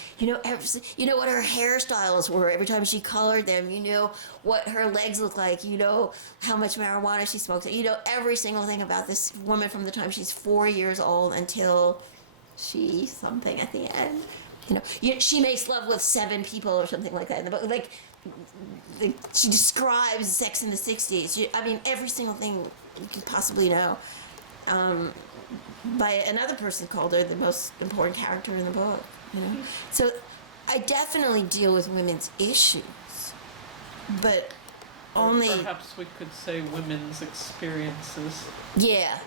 her hairstyles were every time she colored them. You know what her legs look like. You know how much marijuana she smokes. You know every single thing about this woman from the time she's 4 years old until she's something at the end. She makes love with 7 people or something like that in the book. Like she describes sex in the 60s. I mean, every single thing you can possibly know. By another person called her the most important character in the book. So I definitely deal with women's issues, but only perhaps we could say women's experiences. Yeah.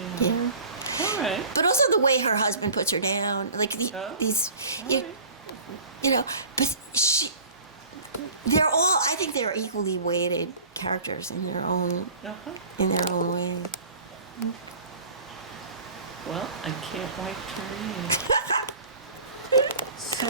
All right. But also the way her husband puts her down, like these, but they're all. I think they're equally weighted characters in their own way. Well, I can't wait to read. So,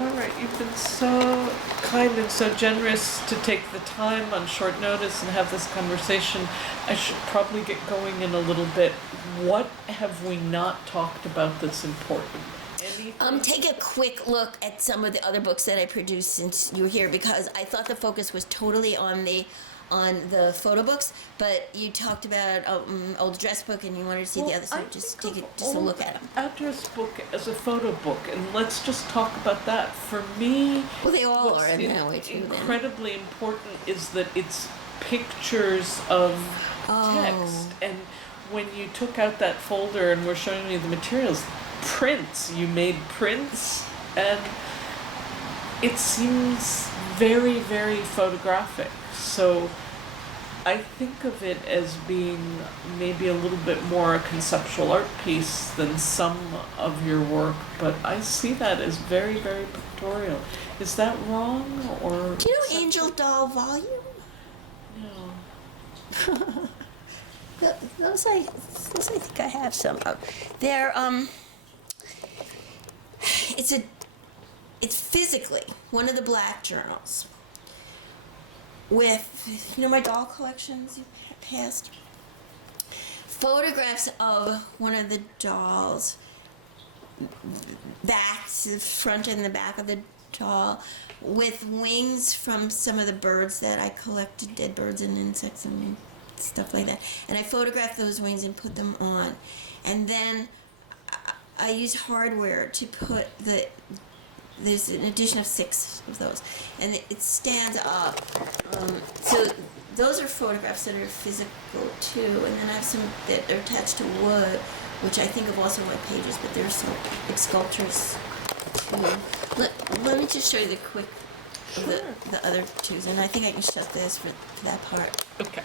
all right, you've been so kind and so generous to take the time on short notice and have this conversation. I should probably get going in a little bit. What have we not talked about that's important? Anything? Take a quick look at some of the other books that I produced since you were here, because I thought the focus was totally on the photo books, but you talked about old address book and you wanted to see the other, so just take a look at them. Address book as a photo book, and let's just talk about that. For me, well, they all are in that way too. Incredibly important is that it's pictures of text, and when you took out that folder and were showing me the materials, prints, you made prints, and it seems very, very photographic. So I think of it as being maybe a little bit more a conceptual art piece than some of your work, but I see that as very, very pictorial. Is that wrong, or? Do you know Angel Doll Volume? No. Those I think I have some of. They're it's physically one of the black journals with my doll collections you passed, photographs of one of the dolls, the front and the back of the doll, with wings from some of the birds that I collected, dead birds and insects and stuff like that. And I photographed those wings and put them on. And then I used hardware to put there's an edition of 6 of those, and it stands up. So those are photographs that are physical too, and then I have some that are attached to wood, which I think of also on pages, but there's some sculptures too. Let me just show you the other twos, and I think I can shut this for that part. Okay.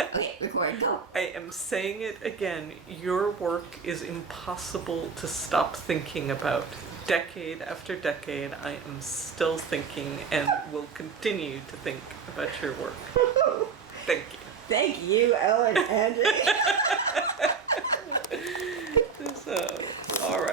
Okay, record, go. I am saying it again. Your work is impossible to stop thinking about. Decade after decade, I am still thinking and will continue to think about your work. Thank you. Thank you, Ellen Henry. So, all right.